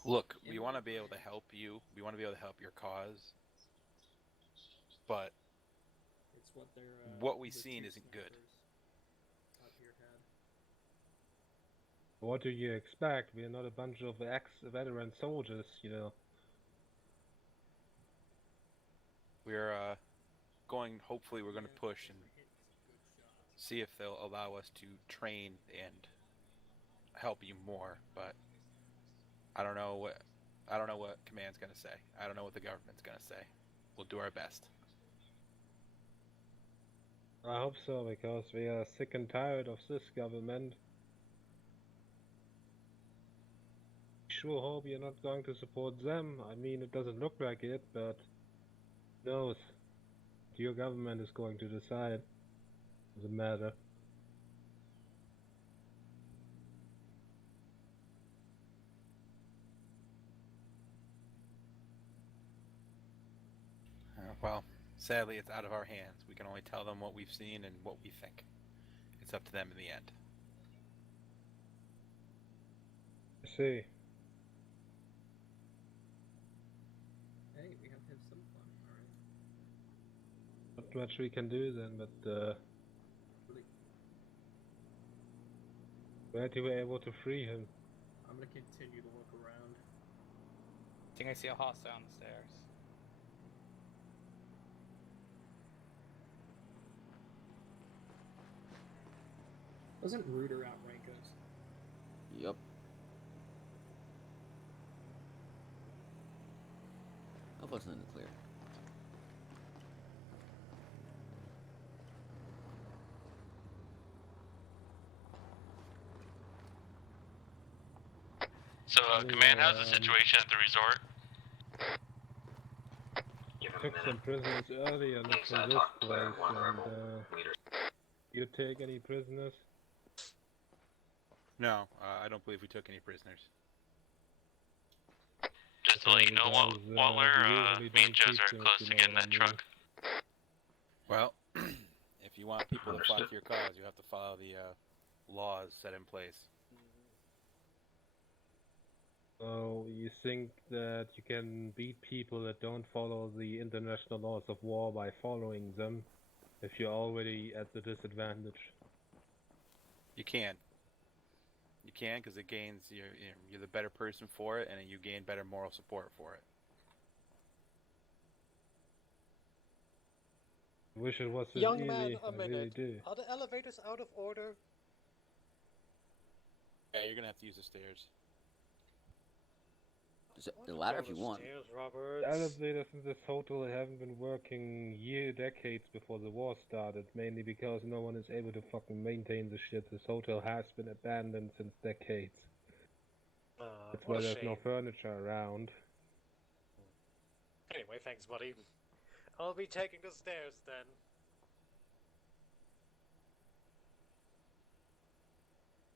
Look, we want to be able to help you. We want to be able to help your cause. But It's what what we've seen isn't good. Out here had. What do you expect? We are not a bunch of ex-veteran soldiers, you know. We're hopefully we're going to push and see if they'll allow us to train and help you more, but I don't know what command's going to say. I don't know what the government's going to say. We'll do our best. I hope so, because we are sick and tired of this government. Sure hope you're not going to support them. I mean, it doesn't look like it, but who knows? Your government is going to decide. Doesn't matter. Well, sadly, it's out of our hands. We can only tell them what we've seen and what we think. It's up to them in the end. I see. Hey, we have to have some fun, alright. Not much we can do then, but glad you were able to free him. I'm gonna continue to look around. I think I see a hostile on the stairs. Doesn't Rooter outrank us? Yup. I'll put something in the clear. So, Command, how's the situation at the resort? Took some prisoners earlier from this place, and you take any prisoners? No, I don't believe we took any prisoners. Just to let you know, Waller, me and Jez are close to getting that truck. Well, if you want people to fight for your cause, you have to follow the laws set in place. So you think that you can beat people that don't follow the international laws of war by following them if you're already at the disadvantage? You can. You can, because it gains you're the better person for it, and you gain better moral support for it. I wish it was this Young easy. man, a I really minute. do. Are the elevators out of order? Yeah, you're gonna have to use the stairs. The ladder if you want. Stairs, The Roberts. elevators in this hotel haven't been working decades before the war started, mainly because no one is able to fucking maintain the shit. This hotel has been abandoned since decades. That's why there's no furniture around. Anyway, thanks, buddy. I'll be taking the stairs then.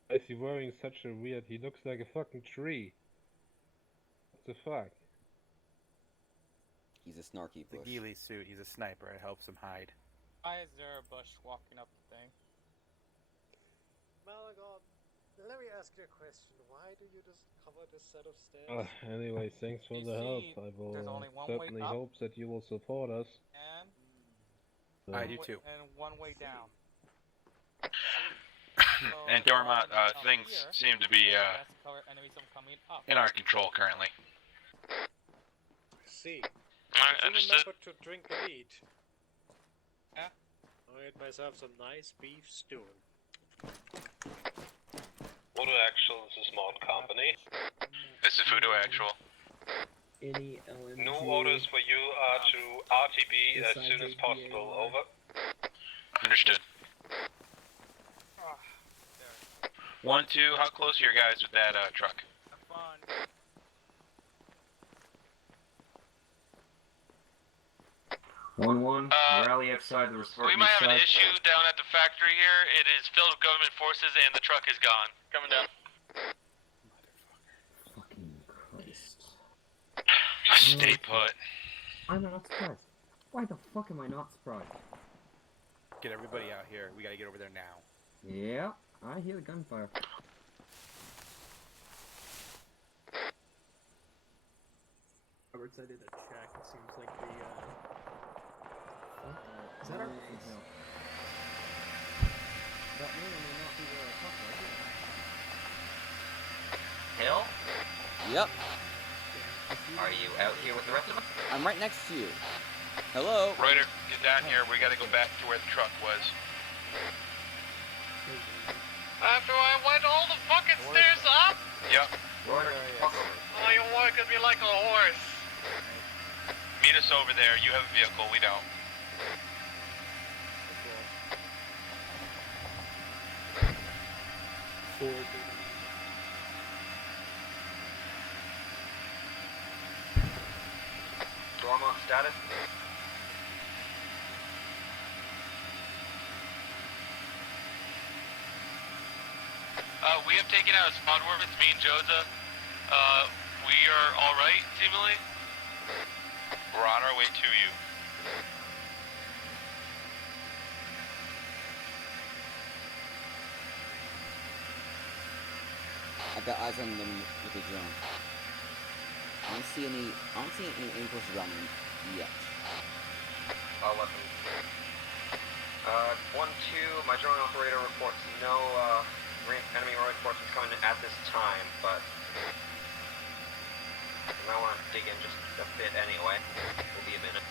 Why is he wearing such a weird... He looks like a fucking tree. What the fuck? He's a snarky The bush. ghillie suit, he's a sniper, it helps him hide. Why is there a bush walking up the thing? Malagon, let me ask you a question. Why do you just cover this set of stairs? Anyway, thanks for the help. I will certainly hope that you will support us. And I do too. And one way down. And Dormont, things seem to be in our control currently. See. Alright, understood. Remember to drink and eat. Yeah? I made myself some nice beef stew. Photo Actual, this is Mart Company. This is Fudo Actual. Any LMG. New orders for you are to RTB as soon as possible, over. Understood. 1-2, how close are your guys with that truck? Have fun. Rally outside the resort. We might have an issue down at the factory here. It is filled with government forces and the truck is gone. Coming down. Fucking Christ. Stay put. I'm not surprised. Why the fuck am I not surprised? Get everybody out here. We gotta get over there now. Yeah, I hear the gunfire. Roberts, I did a check. It seems like the, is that our base? That may or may not be where I talk right? Hill? Yep. Are you out here with the rest of us? I'm right next to you. Hello? Ryder, get down here. We gotta go back to where the truck was. After I went all the fucking stairs up? Yep. Oh, you're working me like a horse. Meet us over there. You have a vehicle. We don't. Dormont status? We have taken out a spawn worm. It's me and Joza. We are alright, seemingly. We're on our way to you. I've got eyes on them with the drone. I don't see any forces around them yet. I'll let them. 1-2, my drone operator reports no enemy reinforcements coming in at this time, but I might want to dig in just a bit anyway. Will be a minute.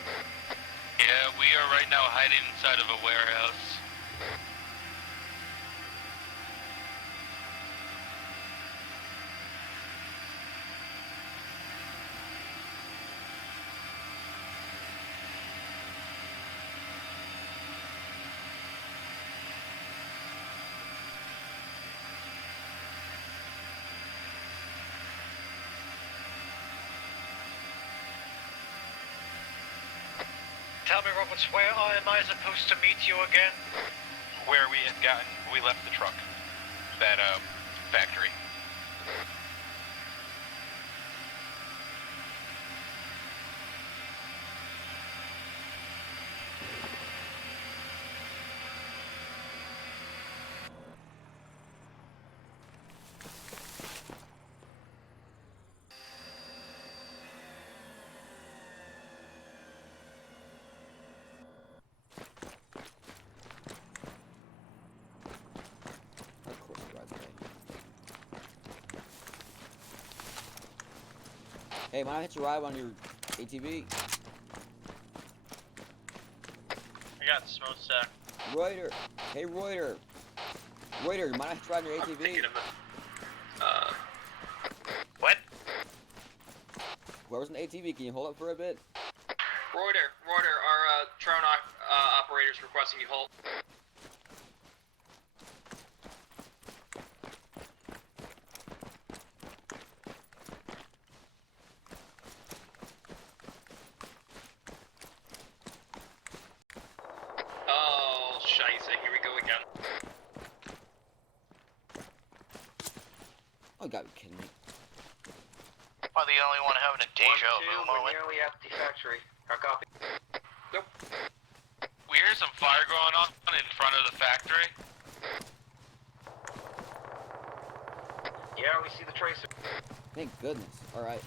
Yeah, we are right now hiding inside of a warehouse. Tell me, Roberts, where am I supposed to meet you again? Where we left the truck. That, factory. Of course, right away. Hey, might I hit your ride on your ATV? I got the smoke stack. Reuter! Hey, Reuter! Reuter, might I hit your ride on your ATV? What? Whoever's an ATV, can you hold up for a bit? Reuter, our drone operator's requesting you hold. Oh, scheisse, here we go again. Oh, you gotta be kidding me. Am I the only one having a deja vu 1-2, moment? we're nearly at the factory. Our copy. Nope. We hear some fire going on in front of the factory. Yeah, we see the tracer. Thank goodness. Alright.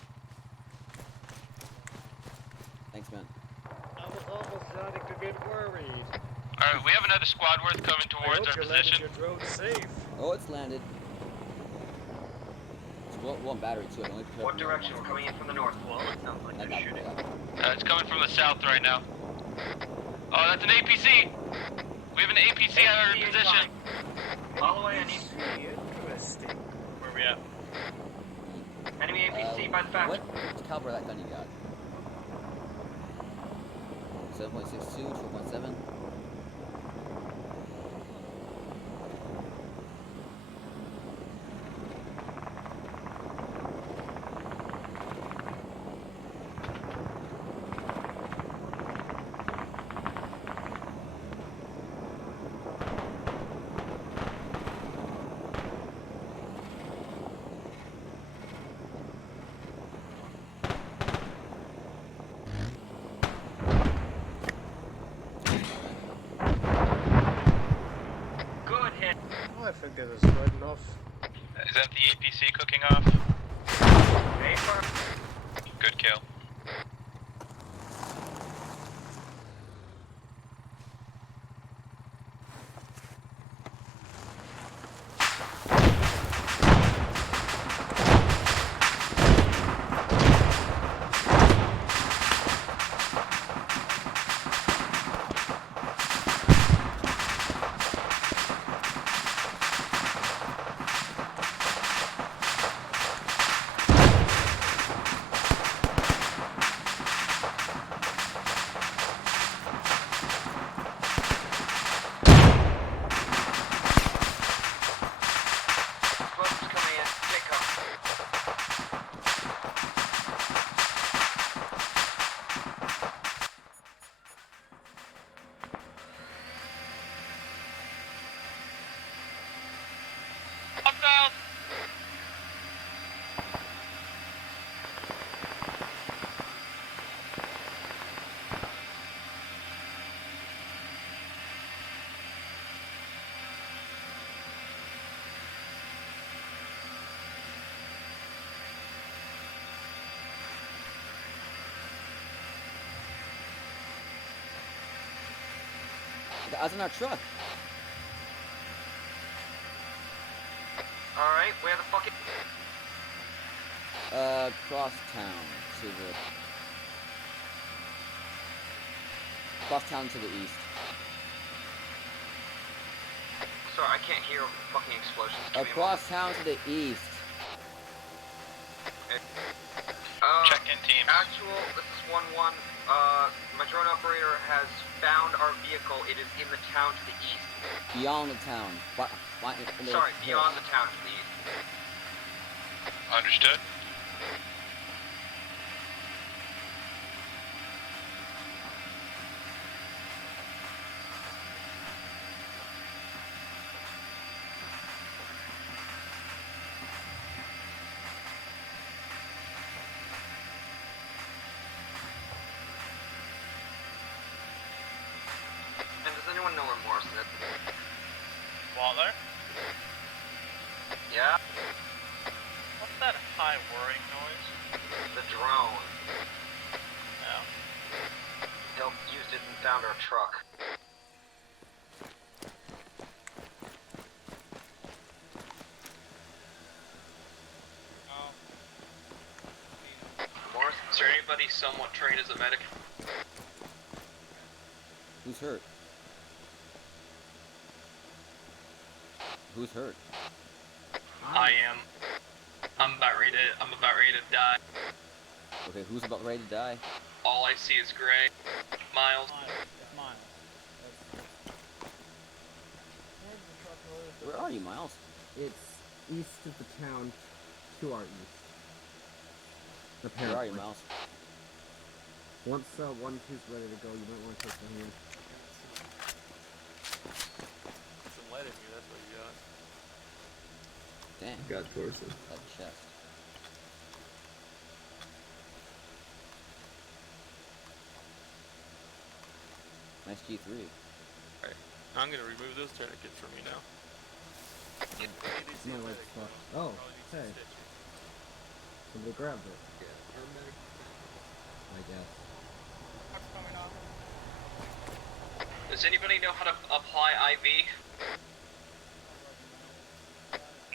Thanks, man. I was almost starting to get worried. Alright, we have another squad worth coming towards our position. Your drone safe. Oh, it's landed. It's one battery, too. Only What direction? We're coming in from the north. Well, it sounds like they're shooting. It's coming from the south right now. Oh, that's an APC! We have an APC at our position. Follow away, I need Interesting. Where we at? enemy APC by the factory. What caliber that gun you got? 7.62, 12.7. get us right enough. Is that the APC cooking off? Good kill. The guy's in our truck. Alright, where the fuck Cross town to the... Cross town to the east. Sorry, I can't hear fucking explosions. Across town to the east. Check-in team. Actual, this is 1-1. My drone operator has found our vehicle. It is in the town to the east. Beyond the town. Sorry, beyond the town to the east. Understood. And does anyone know where Morrison is? Waller? Yeah? What's that high whirring noise? The drone. Yeah. Used it and found our truck. Morris, is there anybody somewhat trained as a medic? Who's hurt? Who's hurt? I am. I'm about ready to die. Okay, who's about ready to die? All I see is gray. Miles. Where are you, Miles? It's east of the town, to our east. Where are you, Miles? Once he's ready to go, you might want to take the hand. Some lead in you, that's what you got. Damn. Got Corson. That chest. Nice G3. Alright, I'm gonna remove those tourniquets from you now. My leg's fucked. Oh, hey. Somebody grabbed it. Yeah, our medic. I guess. Does anybody know how to apply IV?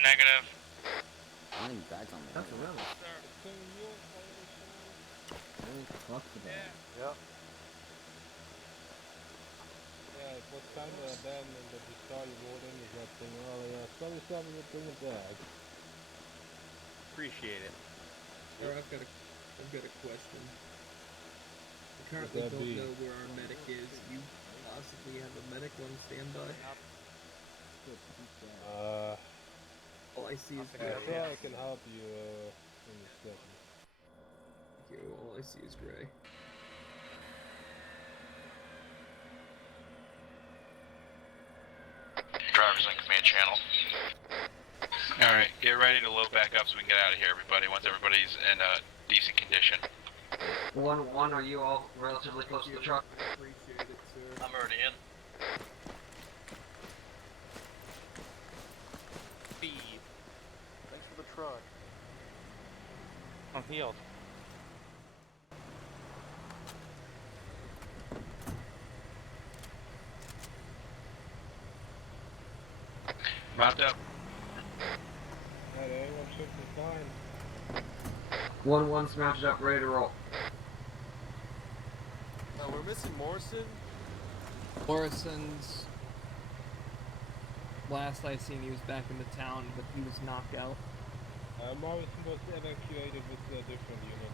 Negative. I don't even bags on me. That's a relic. Very flexible. Yeah. Yeah, it was kind of abandoned that you saw your warden was that thing earlier. Somebody saw me bring a bag. Appreciate it. Alright, I've got a question. I currently Would that don't be? know where our medic is. You possibly have a medic on standby? All I see is I gray. sure I can help you in a second. Okay, well, all I see is gray. Drivers on command channel. Alright, get ready to load back up so we can get out of here, everybody, once everybody's in a decent condition. 1-1, are you all relatively close to the truck? Appreciate it, sir. I'm already in. truck. I'm healed. Mount up. Yeah, everyone should be fine. 1-1's mounted up, ready to roll. We're missing Morrison. Morrison's last I seen, he was back in the town, but he was knocked out. Morrison was evacuated with a different unit.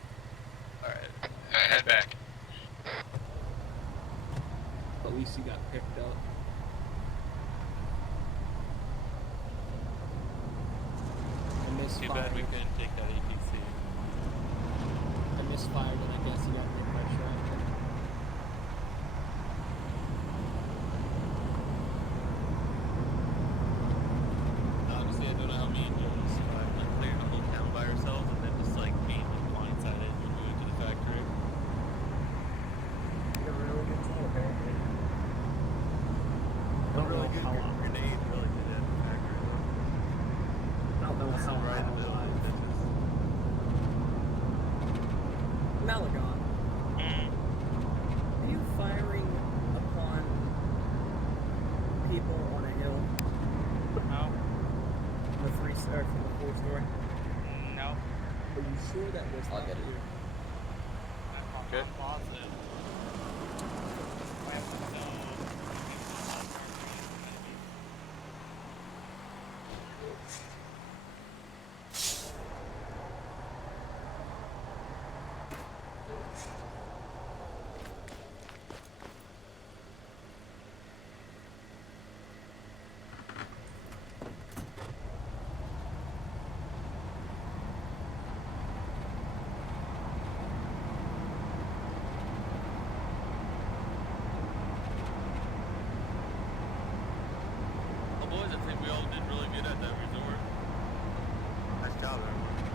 Alright. Head back. At least he got picked up. I misfired. Too bad we couldn't take that APC. I misfired and I guess he got hit by shrapnel. Honestly, I don't know how me and Joe survived like clearing a whole town by ourselves and then just like being like blindsided when we went to the factory. You're really good team, apparently. A really good grenade really did it at the factory though. I don't know how right in the middle of the bitches. Malagon. Are you firing upon people on a hill? No. From the 4th story? No. Are you sure that was I'll not get it. you? Okay. I'm positive. Well, boys, I think we all did really good at that resort. Nice job, everyone.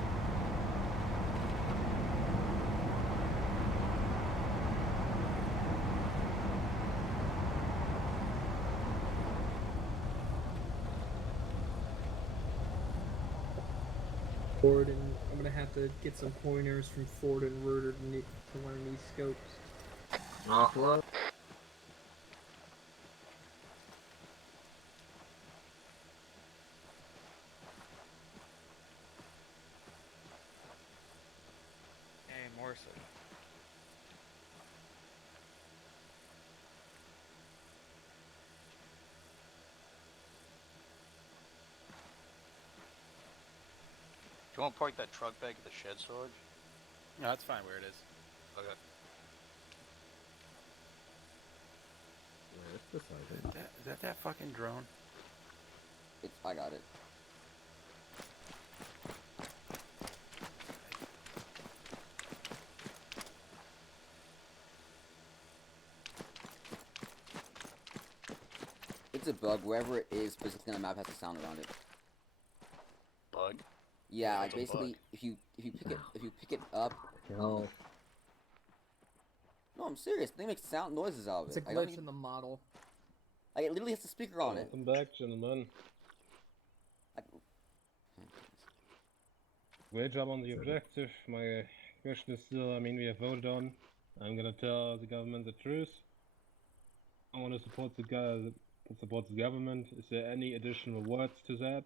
Ford, and I'm gonna have to get some pointers from Ford and Reuter to one of these scopes. Offload. Hey, Morrison. Do you want to park that truck back at the shed, Sarge? No, that's fine where it is. Okay. Where is this item? Is that fucking drone? I got it. It's a bug. Wherever it is physically on the map has a sound around it. Bug? Yeah, What's like a basically bug? if you pick it up. No. No, I'm serious. They make sound noises out of It's it. a glitch in the model. Like it literally has a speaker on it. Welcome back, gentlemen. Great job on the objective. My question is still, I mean, we have voted on. I'm gonna tell the government the truth. I want to support the government. Is there any additional words to that?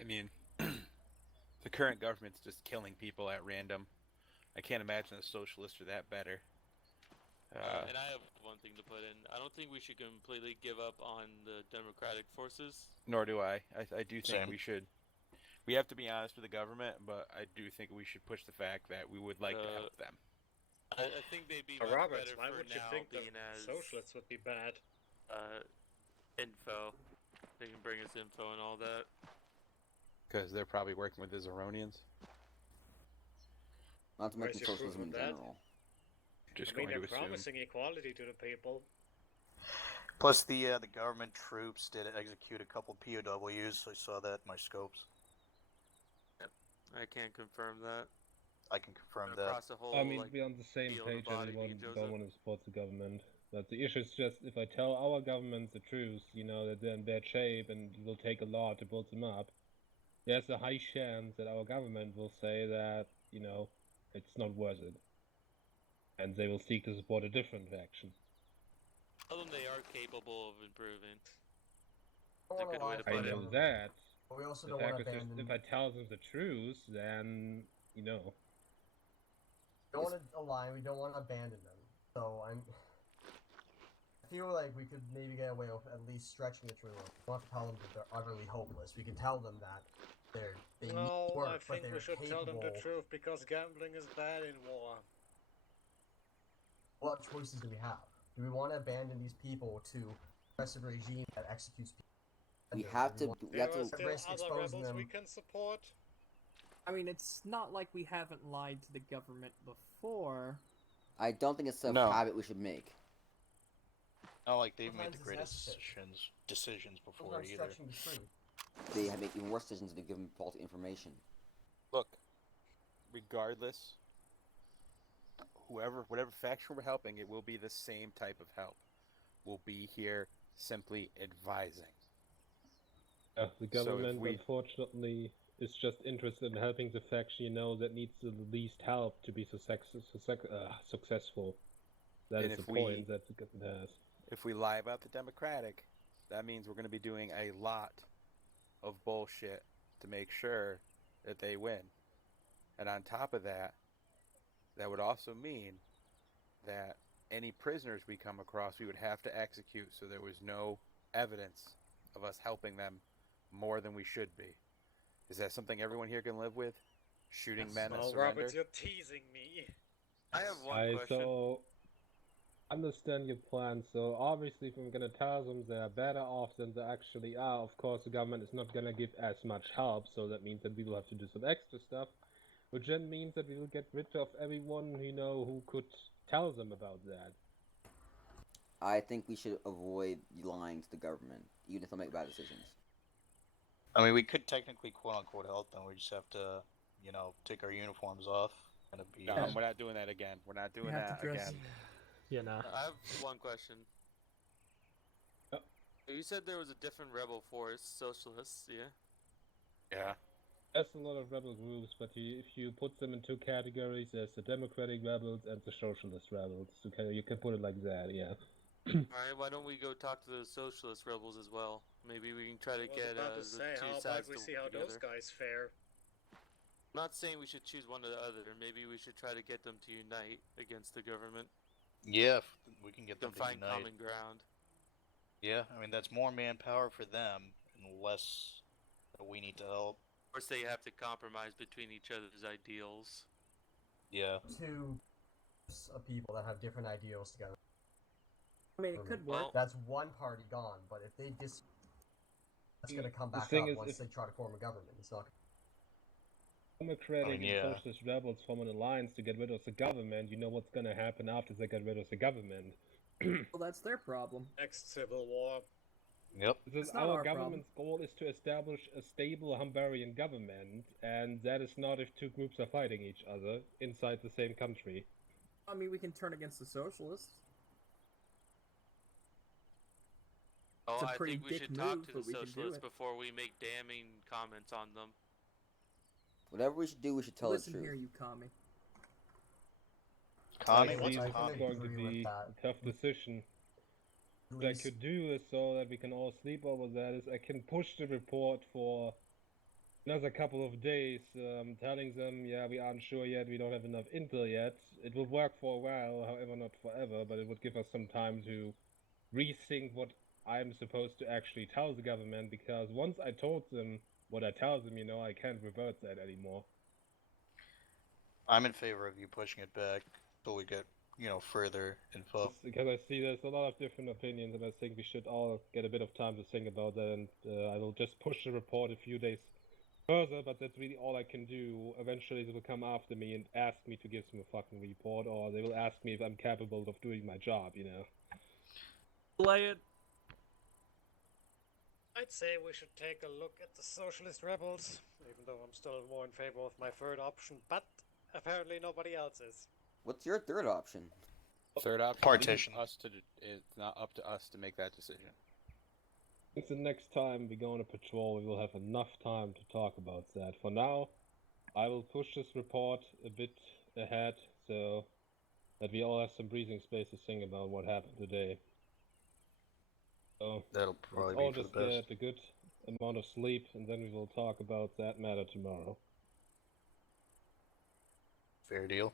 I mean, the current government's just killing people at random. I can't imagine the socialists are that better. And I have one thing to put in. I don't think we should completely give up on the democratic forces. Nor do I. I do think Same. we should. We have to be honest with the government, but I do think we should push the fact that we would like to help them. I think they'd be much Roberts, better why for would you now think the being as socialists would be bad? Info. They can bring us info and all that. Because they're probably working with the Zeronians. Not to mention Where's your proof socialism of in that? general. Just I mean, going they're to assume. promising equality to the people. Plus, the government troops did execute a couple POWs. I saw that in my scopes. I can't confirm that. I can confirm Across that. the whole, I mean, like, to be on the same feel in the page, body, everyone me and Joseph. don't want to support the government. But the issue is just if I tell our government the truth, that they're in bad shape and it will take a lot to build them up, there's a high chance that our government will say that, it's not worth it. And they will seek to support a different faction. Tell them they are capable of improving. I That's a good way to I put it. know that. But we also The don't want fact to is just, abandon. if I tell them the truth, then, We don't want to align. We don't want to abandon them. So I feel like we could maybe get away with at least stretching the truth. We don't have to tell them that they're utterly hopeless. We can tell them that they need work, I think we should tell them the truth because gambling is bad in war. What choices do we have? Do we want to abandon these people to a oppressive regime that executes people? We have to risk exposing them. We can support. I mean, it's not like we haven't lied to the government before. I don't think it's a habit we should make. Not like they've made the greatest decisions before either. They have made even worse decisions to give them false information. Look, regardless, whatever faction we're helping, it will be the same type of help. We'll be here simply advising. The government, unfortunately, is just interested in helping the faction, that needs the least help to be successful. That is the point that the government has. If we lie about the Democratic, that means we're going to be doing a lot of bullshit to make sure that they win. And on top of that, that would also mean that any prisoners we come across, we would have to execute, so there was no evidence of us helping them more than we should be. Is that something everyone here can live with? Shooting men and surrender? Robert, you're teasing me. I have one question. So, understand your plan. So, obviously, if I'm going to tell them they're better off than they actually are, of course, the government is not going to give as much help, so that means that we will have to do some extra stuff, which then means that we will get rid of everyone, who could tell them about that. I think we should avoid lying to the government, even if they make bad decisions. I mean, we could technically quote-unquote help them. We just have to, take our uniforms off. No, we're not doing that again. We're not doing that again. I have one question. You said there was a different rebel force, socialists, yeah? Yeah. There's a lot of rebel groups, but if you put them in two categories, there's the democratic rebels and the socialist rebels. You can put it like that, yeah. Alright, why don't we go talk to the socialist rebels as well? Maybe we can try to get the two sides we to see how together. those guys fare. I'm not saying we should choose one or the other. Maybe we should try to get them to unite against the government. Yeah, we can get them to find unite. common ground. Yeah, I mean, that's more manpower for them and less that we need to help. Of course, they have to compromise between each other's ideals. Yeah. Two people that have different ideals together. I mean, it could work. That's one party gone, but if they that's going to come back up once they try to form a government. It's not. Democratic and socialist rebels form an alliance to get rid of the government. You know what's going to happen after they get rid of the government. Well, that's their problem. Next civil war. Yep. Our government's goal is to establish a stable Hungarian government, and that is not if two groups are fighting each other inside the same country. I mean, we can turn against the socialists. Oh, I think we should talk to the socialists before we make damning comments on them. Whatever we should do, we should tell the truth. Listen here, you commie. This is going to be a tough decision. What I could do is, so that we can all sleep over that, is I can push the report for another couple of days, telling them, yeah, we aren't sure yet, we don't have enough intel yet. It will work for a while, however not forever, but it would give us some time to rethink what I'm supposed to actually tell the government, because once I told them what I tell them, I can't revert that anymore. I'm in favor of you pushing it back till we get, further info. Because I see there's a lot of different opinions, and I think we should all get a bit of time to think about that, and I will just push the report a few days further, but that's really all I can do. Eventually they will come after me and ask me to give them a fucking report, or they will ask me if I'm capable of doing my job, Play it. I'd say we should take a look at the socialist rebels, even though I'm still more in favor of my third option, but apparently nobody else is. What's your third option? Third option Partition. it's not up to us to make that decision. I think the next time we go on a patrol, we will have enough time to talk about that. For now, I will push this report a bit ahead so that we all have some breathing space to think about what happened today. So That'll probably let's all be for just the best. get a good amount of sleep, and then we will talk about that matter tomorrow. Fair deal.